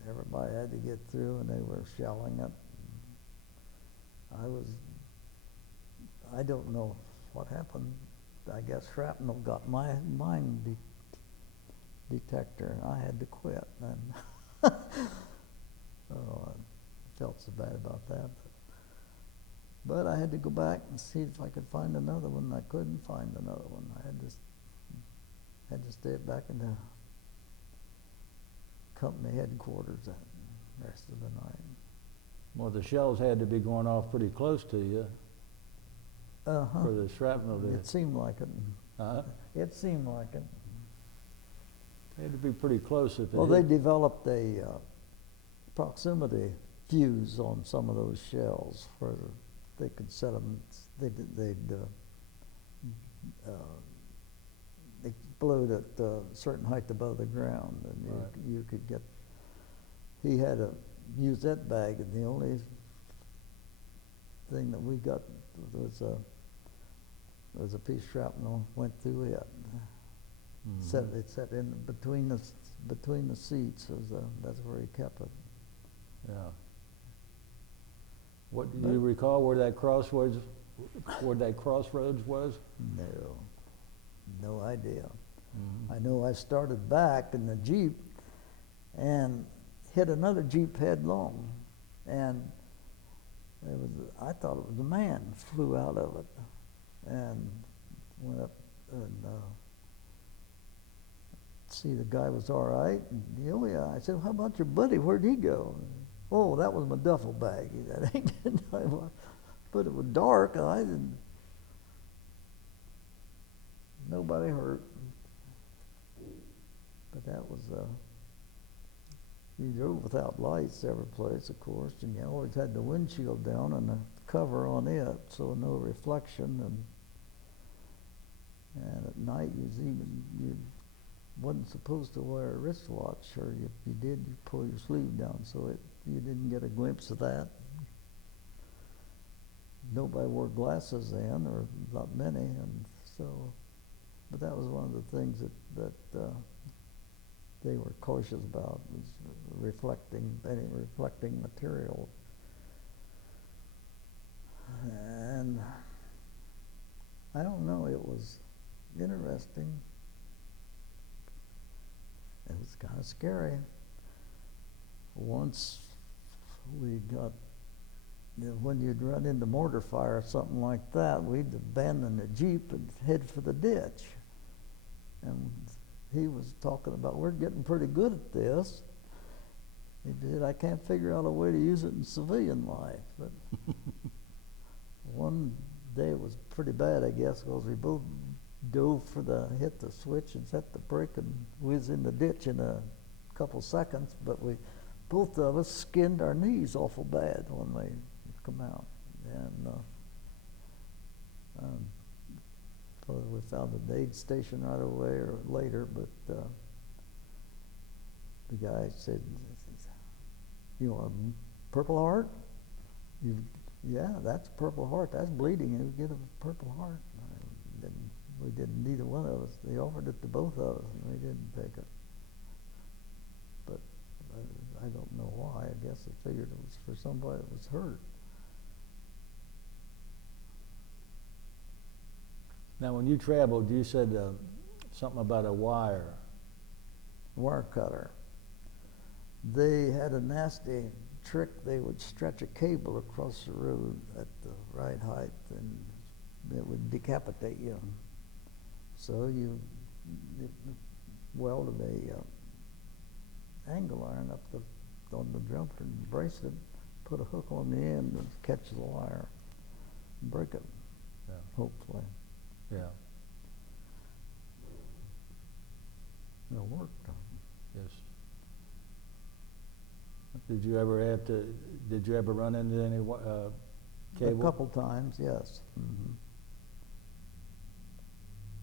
Everybody had to get through, and they were shelling it. I don't know what happened. I guess shrapnel got my mine detector, and I had to quit. And oh, I felt so bad about that. But I had to go back and see if I could find another one. I couldn't find another one. I had to stay back in the company headquarters the rest of the night. Well, the shells had to be going off pretty close to you. Uh-huh. For the shrapnel to... It seemed like it. Uh-huh. It seemed like it. They had to be pretty close if it Well, hit. they developed a proximity fuse on some of those shells where they could set them, they'd explode at a certain height above the ground, and Right. you could get, he had a musette bag, and the only thing that we got was a piece of shrapnel went through it. It set in between the seats. That's where he kept it. Yeah. What do you recall where that crossroads was? No idea. I know I started back in the Jeep and hit another Jeep headlong, and I thought it was a man flew out of it, and went up and see the guy was all right. And, oh yeah, I said, how about your buddy? Where'd he go? Oh, that was my duffel bag. That ain't. But it was dark. I didn't. Nobody hurt. But that was. You drove without lights every place, of course, and you always had the windshield down and the cover on it, so no reflection. And at night, you wasn't supposed to wear a wristwatch, or if you did, you pull your sleeve down, so you didn't get a glimpse of that. Nobody wore glasses then, or not many, and so. But that was one of the things that they were cautious about, was any reflecting material. And I don't know, it was interesting. It was kind of scary. Once we got, when you'd run into mortar fire or something like that, we'd abandon the Jeep and head for the ditch. And he was talking about, we're getting pretty good at this. He did. I can't figure out a way to use it in civilian life. But one day it was pretty bad, I guess, because we both dove hit the switch and set the brake, and we was in the ditch in a couple seconds, but both of us skinned our knees awful bad when they come out. And we found the aid station right away or later, but the guy said, you want a Purple Heart? Yeah, that's Purple Heart. That's bleeding. You get a Purple Heart. We didn't, neither one of us. They offered it to both of us, and we didn't take it. But I don't know why. I guess they figured it was for somebody that was hurt. Now, when you traveled, you said something about a wire cutter. They had a nasty trick. They would stretch a cable across the road at the right height, and it would decapitate you. So you welded a angle iron up on the jumper and braced it, put a hook on the end and catch the wire, and break it, hopefully. Yeah. It worked. Yes. Did you ever run into any cable? A couple times, yes. Mm-hmm.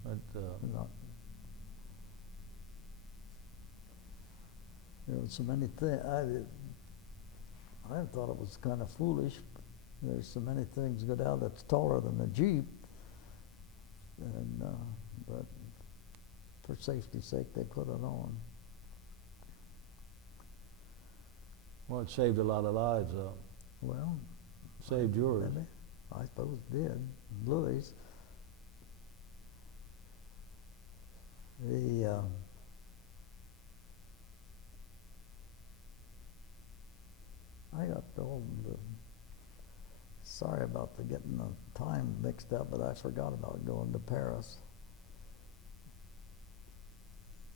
But, there were so many things. I thought it was kind of foolish. There's so many things go down that's taller than the Jeep, and but for safety's sake, they put it on. well, it saved a lot of lives, though. Well, Saved yours. maybe. I suppose it did. Louis. I got sorry about getting the time mixed up, but I forgot about going to Paris.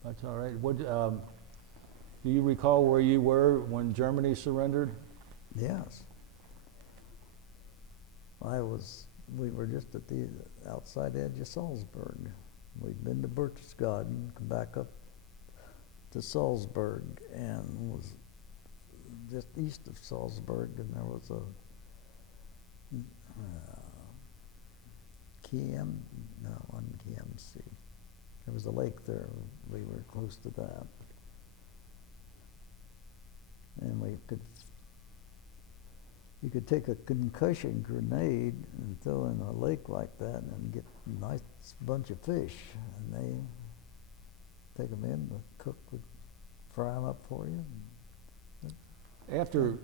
That's all right. What, do you recall where you were when Germany surrendered? Yes. We were just at the outside edge of Salzburg. We'd been to Berchtesgaden, come back up to Salzburg, and was just east of Salzburg, and there was a wasn't KMC. There was a lake there. We were close to that. And we could you could take a concussion grenade and throw in a lake like that and get a nice bunch of fish, and they take them in, the cook would fry them up for you. After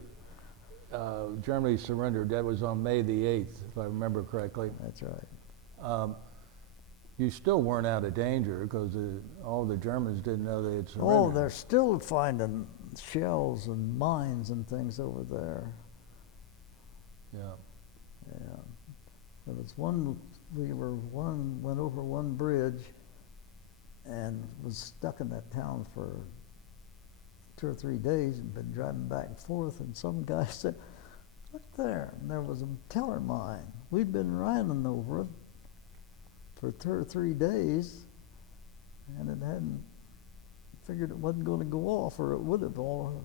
Germany surrendered, that was on May the 8th, if I remember correctly. That's right. You still weren't out of danger because all the Germans didn't know they had surrendered. Oh, they're still finding shells and mines and things over there. Yeah. Yeah. There was went over one bridge and was stuck in that town for 2 or 3 days and been driving back and forth, and some guy said, look there, and there was a teller mine. We'd been riding over it for 2 or 3 days, and it hadn't figured it wasn't going to go off, or it would have all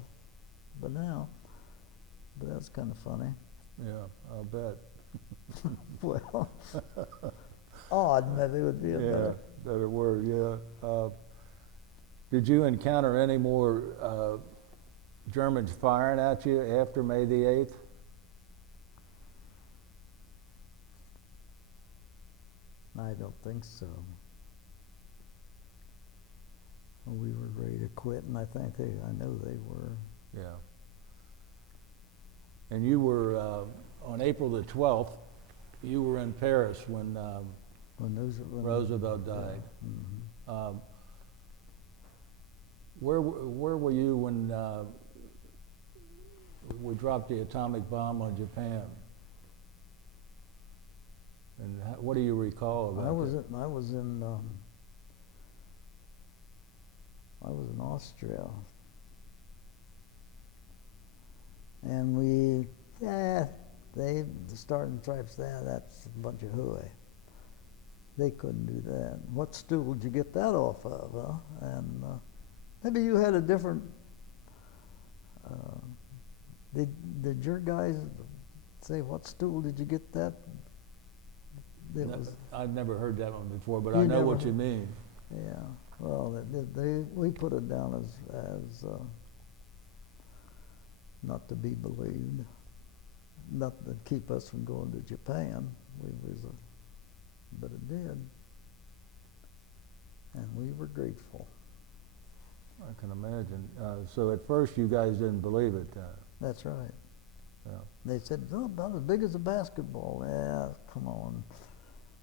by now. But that's kind of funny. Yeah, I'll bet. Well, odd maybe would be a better word, yeah. Did you encounter any more Germans firing at you after May the 8th? I don't think so. We were ready to quit, and I know they were. Yeah. And you were, on April the 12th, you were in Paris when Roosevelt died. Mm-hmm. Where were you when we dropped the atomic bomb on Japan? And what do you recall about that? I was in Austria, and the starting tribes there, that's a bunch of hooey. They couldn't do that. What stool did you get that off of, huh? And maybe you had a different, did your guys say, what stool did you get that? I've never heard that one before, but I know what you mean. Yeah, well, we put it down as not to be believed, not to keep us from going to Japan. But it did, and we were grateful. I can imagine. So at first you guys didn't believe it. That's right. Yeah. They said, oh, about as big as a basketball. Yeah, come on.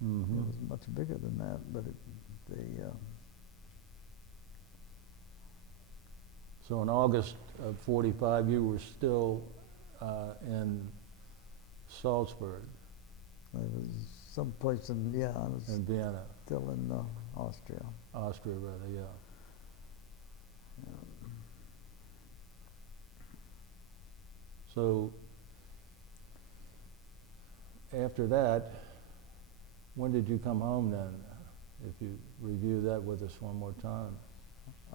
Mm-hmm. It was much bigger than that, but So in August of '45, you were still in Salzburg. I was someplace I was in Vienna. Still in Austria. Austria, rather, yeah. So after that, when did you come home then? If you review that with us one more time.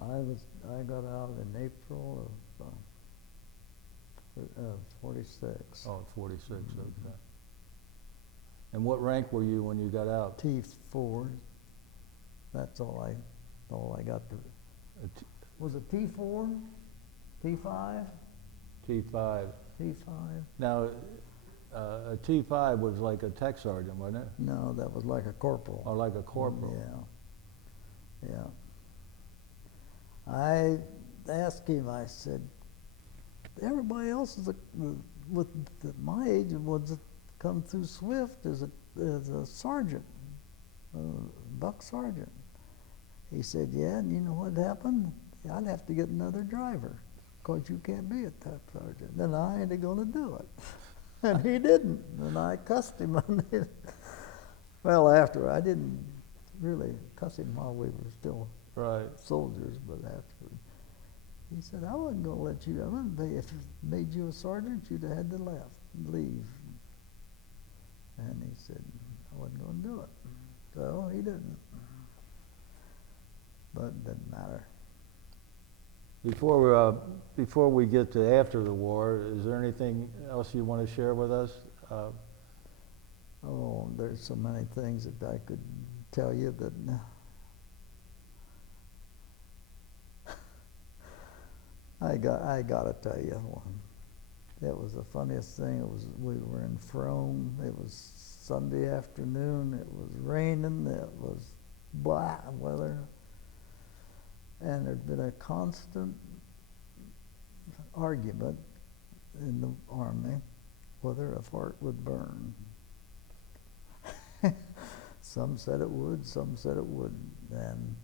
I got out in April of 46. Oh, 46, okay. And what rank were you when you got out? T4. That's all I got to. Was it T4? T5? T5. T5. Now, a T5 was like a tech sergeant, wasn't it? No, that was like a corporal. Or like a corporal. Yeah. I asked him, I said, everybody else is with my age was come through Swift as a sergeant, buck sergeant. He said, yeah, and you know what happened? I'd have to get another driver because you can't be a tech sergeant. Then I ain't going to do it. And he didn't, and I cussed him. Well, I didn't really cuss him while we were still soldiers, but afterward. He said, I wasn't going to let you, if it made you a sergeant, you'd have had to leave. And he said, I wasn't going to do it. So he didn't. But it didn't matter. Before we get to after the war, is there anything else you want to share with us? Oh, there's so many things that I could tell you that I got to tell you one. It was the funniest thing. We were in Frome. It was Sunday afternoon. It was raining. It was blah weather. And there'd been a constant argument in the Army whether a fart would burn. Some said it would, some said it wouldn't. And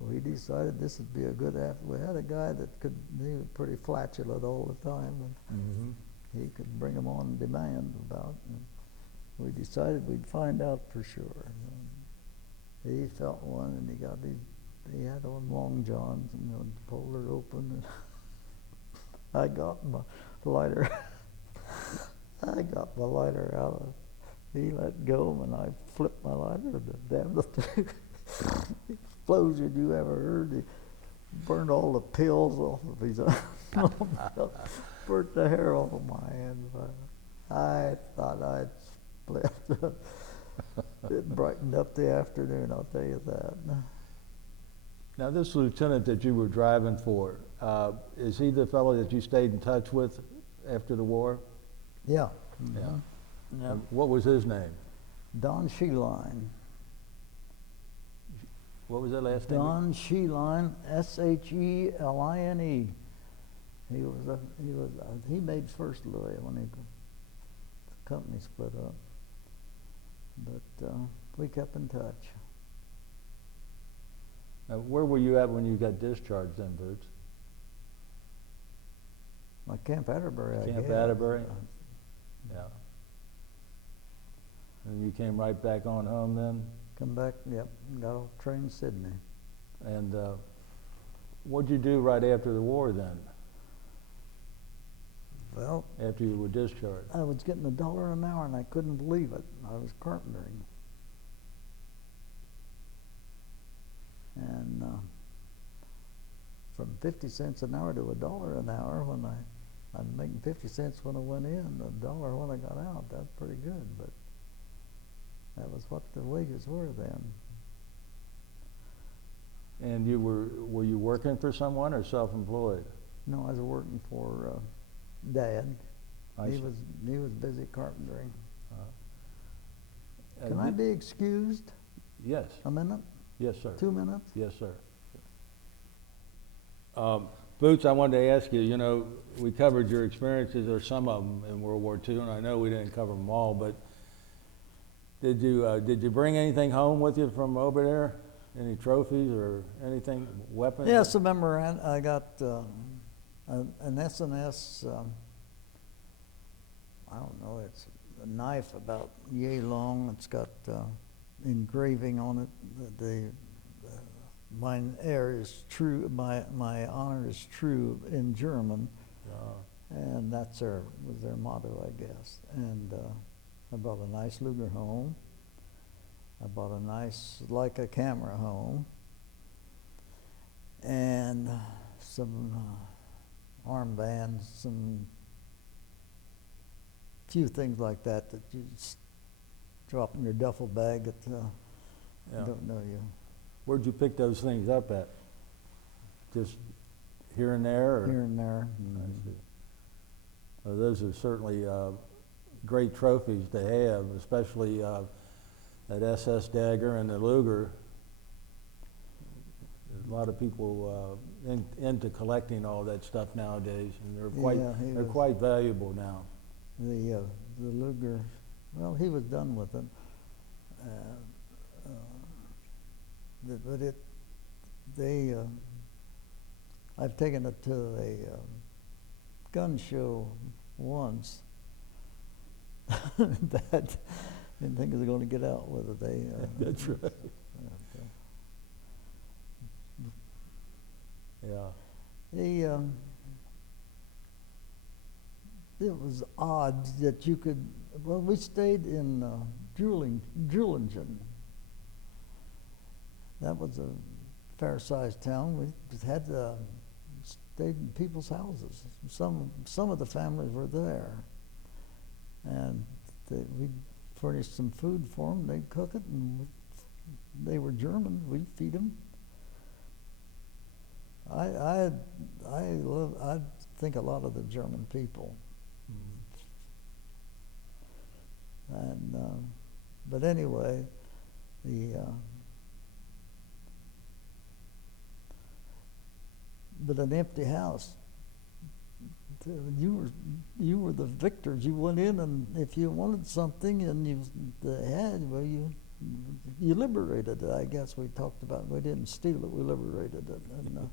we decided this would be a good we had a guy that he was pretty flatulent all the time, and he could bring them on demand about it. And we decided we'd find out for sure. And he felt one, and he had on long johns, and pulled it open, and I got my lighter. I got my lighter out. He let go, and I flipped my lighter, and the damnedest explosion you ever heard. He burned all the pills off of his arm. Burnt the hair off of my hand. I thought I'd split. It brightened up the afternoon, I'll tell you that. Now, this lieutenant that you were driving for, is he the fellow that you stayed in touch with after the war? Yeah. Yeah. Yep. What was his name? Don Sheline. What was that last name? Don Sheline, Sheline. He made First Louis when the company split up. But we kept in touch. Now, where were you at when you got discharged then, Boots? Camp Atterbury, I guess. Camp Atterbury? Yeah. And you came right back on home then? Come back, yep, got off train in Sydney. And what'd you do right after the war then? Well, after you were discharged? I was getting $1 an hour and I couldn't believe it. I was carpentering. And from 50 cents an hour to $1 an hour when I'm making 50 cents when I went in, $1 when I got out. That's pretty good, but that was what the wages were then. And were you working for someone or self-employed? No, I was working for Dad. He was busy carpentering. Can I be excused? Yes. A minute? Yes, sir. 2 minutes? Yes, sir. Boots, I wanted to ask you, we covered your experiences, or some of them, in World War II, and I know we didn't cover them all, but did you bring anything home with you from over there? Any trophies or anything, weapons? Yes, I remember I got an S&S, I don't know, it's a knife about yay long. It's got engraving on it. Mine air is true, my honor is true in German. And was their motto, I guess. And I brought a nice Luger home. I bought a nice Leica camera home. And some armbands, some few things like that you just drop in your duffel bag that don't know you. Where'd you pick those things up at? Just here and there? Or? Here and there. I see. Well, those are certainly great trophies to have, especially that SS Dagger and the Luger. There's a lot of people into collecting all that stuff nowadays, and they're quite valuable now. The Luger, well, he was done with it. But I've taken it to a gun show once. That didn't think I was going to get out with it. That's right. Yeah. It was odd that you could. Well, we stayed in Drulingen. That was a fair-sized town. We just had stayed in people's houses. Some of the families were there, and we furnished some food for them. They'd cook it, and they were German. We'd feed them. I think a lot of the German people. And but anyway, but an empty house. You were the victors. You went in, and if you wanted something and they had, well, you liberated it. I guess we talked about. We didn't steal it. We liberated it, and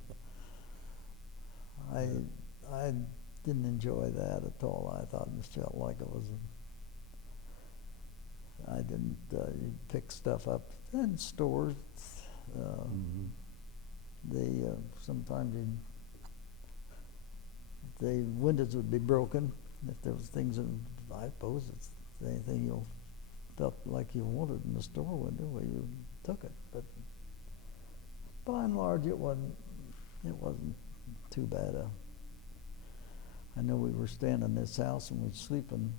I didn't enjoy that at all. I thought it felt like it was. I didn't. You pick stuff up in stores. Sometimes the windows would be broken. If there was things in, I suppose it's anything you felt like you wanted in the store window, well, you took it. But by and large, it wasn't too bad. I know we were staying in this house and we'd sleep in.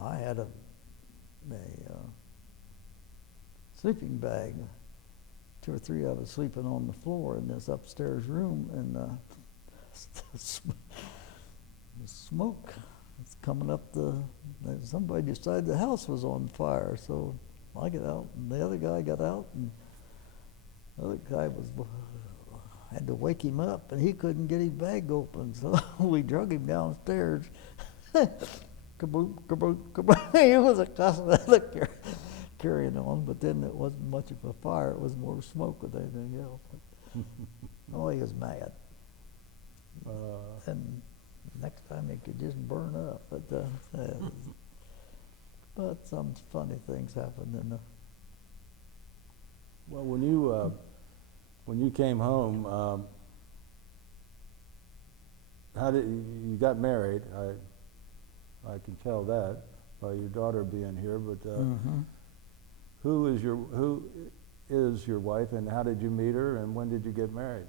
I had a sleeping bag. 2 or 3 of us sleeping on the floor in this upstairs room, and the smoke is coming up somebody decided the house was on fire, so I get out, and the other guy got out, and the other guy had to wake him up, and he couldn't get his bag open, so we drug him downstairs. Kaboom, kaboom, kaboom. It was a constant carrying on, but then it wasn't much of a fire. It was more smoke than anything else. Oh, he was mad. And next time he could just burn up. But some funny things happened. Well, when you came home, how did you got married? I can tell that by your daughter being here, but who is your wife, and how did you meet her, and when did you get married?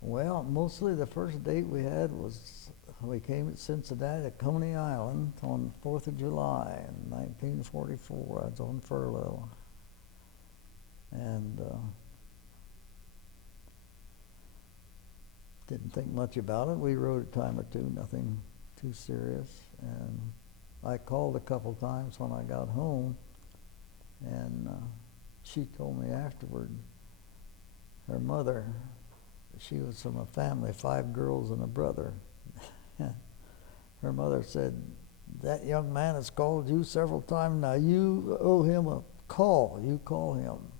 Well, mostly the first date we had was we came to Cincinnati, Coney Island, on the 4th of July in 1944. I was on furlough, and didn't think much about it. We rode a time or two, nothing too serious, and I called a couple times when I got home, and she told me afterward, her mother, she was from a family of 5 girls and a brother. Her mother said, "That young man has called you several times. Now you owe him a call. You call him."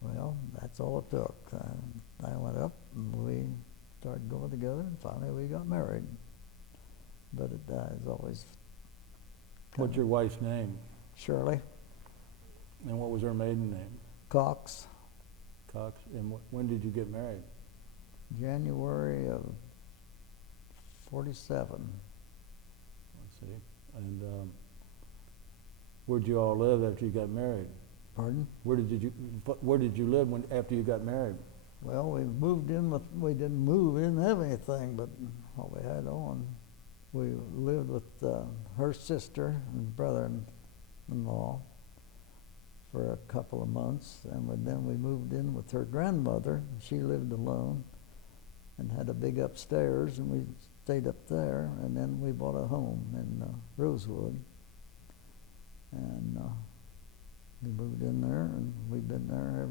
Well, that's all it took. I went up and we started going together, and finally we got married. But it is always. What's your wife's name? Shirley And what was her maiden name? Cox. Cox. And when did you get married? January of 47. Let's see. And where'd you all live after you got married? Pardon? Where did you live after you got married? Well, we moved in we didn't move, we didn't have anything but what we had on. We lived with her sister and brother-in-law for a couple of months, and then we moved in with her grandmother. She lived alone and had a big upstairs, and we stayed up there, and then we bought a home in Rosewood, and we moved in there, and we've been there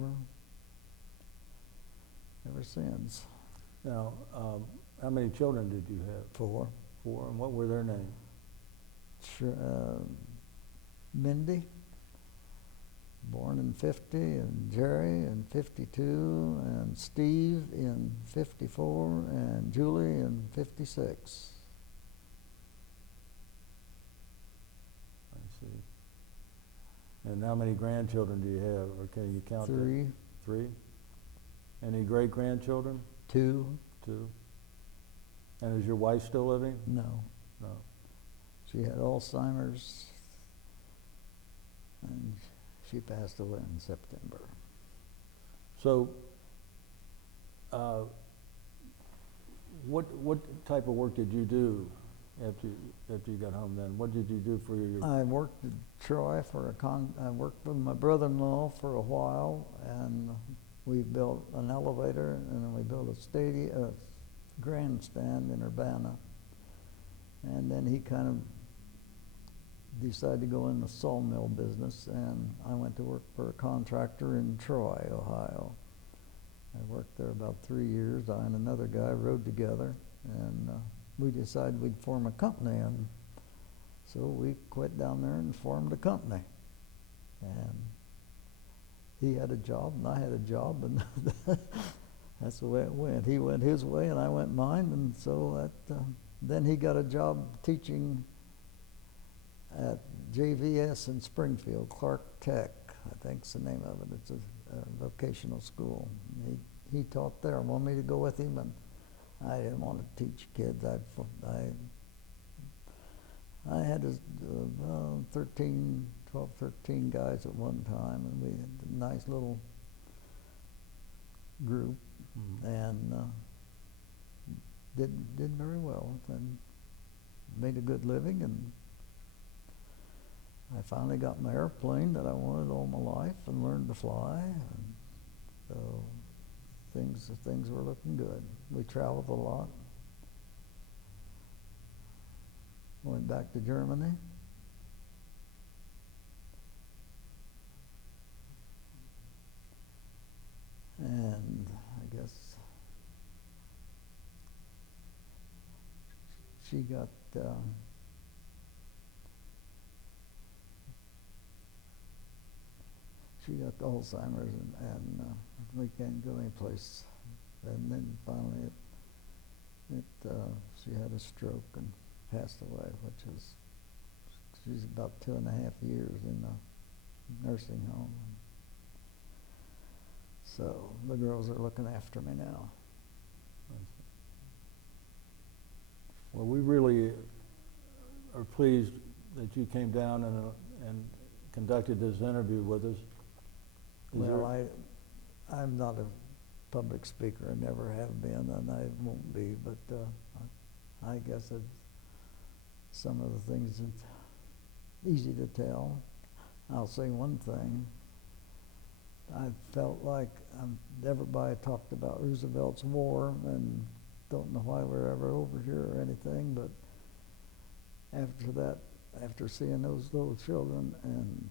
ever since. Now, how many children did you have? 4. 4, and what were their names? Mindy, born in 50, and Jerry in 52, and Steve in 54, and Julie in 56. I see. And how many grandchildren do you have, or can you count 3. them? 3? Any great-grandchildren? 2. 2. And is your wife still living? No. No. She had Alzheimer's, and she passed away in September. So, what type of work did you do after you got home then? What did you do for your... I worked at Troy I worked with my brother-in-law for a while, and we built an elevator, and then we built a grandstand in Urbana. And then he kind of decided to go in the sawmill business, and I went to work for a contractor in Troy, Ohio. I worked there about 3 years. I and another guy rode together, and we decided we'd form a company, and so we quit down there and formed a company. And he had a job, and I had a job, and that's the way it went. He went his way, and I went mine, and so that, then he got a job teaching at JVS in Springfield, Clark Tech, I think's the name of it. It's a vocational school. He taught there, wanted me to go with him, and I didn't want to teach kids. I had 12, 13 guys at one time, and we had a nice little group, and did very well, and made a good living, and I finally got my airplane that I wanted all my life and learned to fly, and so things were looking good. We traveled a lot. Went back to Germany. And I guess she got Alzheimer's, and we can't go anyplace. And then finally, she had a stroke and passed away, she's about 2.5 years in a nursing home. So the girls are looking after me now. Well, we really are pleased that you came down and conducted this interview with us. I'm not a public speaker. I never have been, and I won't be, but I guess some of the things that's easy to tell. I'll say one thing. I felt like everybody talked about Roosevelt's war, and don't know why we're ever over here or anything, but after that, after seeing those little children and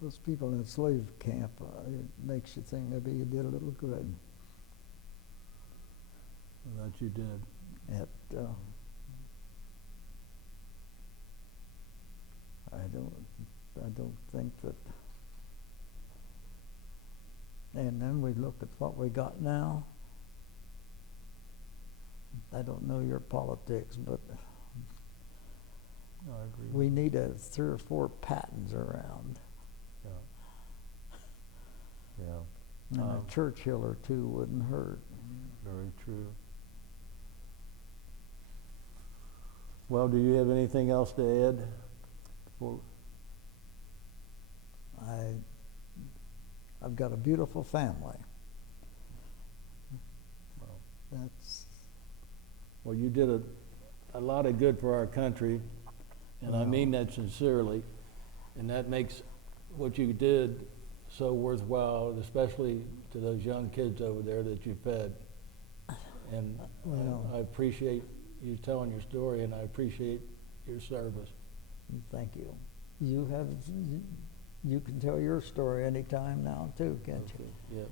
those people in the slave camp, it makes you think maybe you did a little good. That you did. I don't think that. And then we look at what we got now. I don't know your politics, but No, I agree. we need 3 or 4 patents around. Yeah. And a Churchill or 2 wouldn't hurt. Very true. Well, do you have anything else to add? I've got a beautiful family. Well, you did a lot of good for our country, and I mean that sincerely, and that makes what you did so worthwhile, especially to those young kids over there that you fed. And I appreciate you telling your story, and I appreciate your service. Thank you. You can tell your story anytime now too, can't you? Yeah.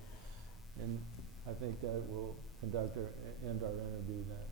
And I think that will end our interview now.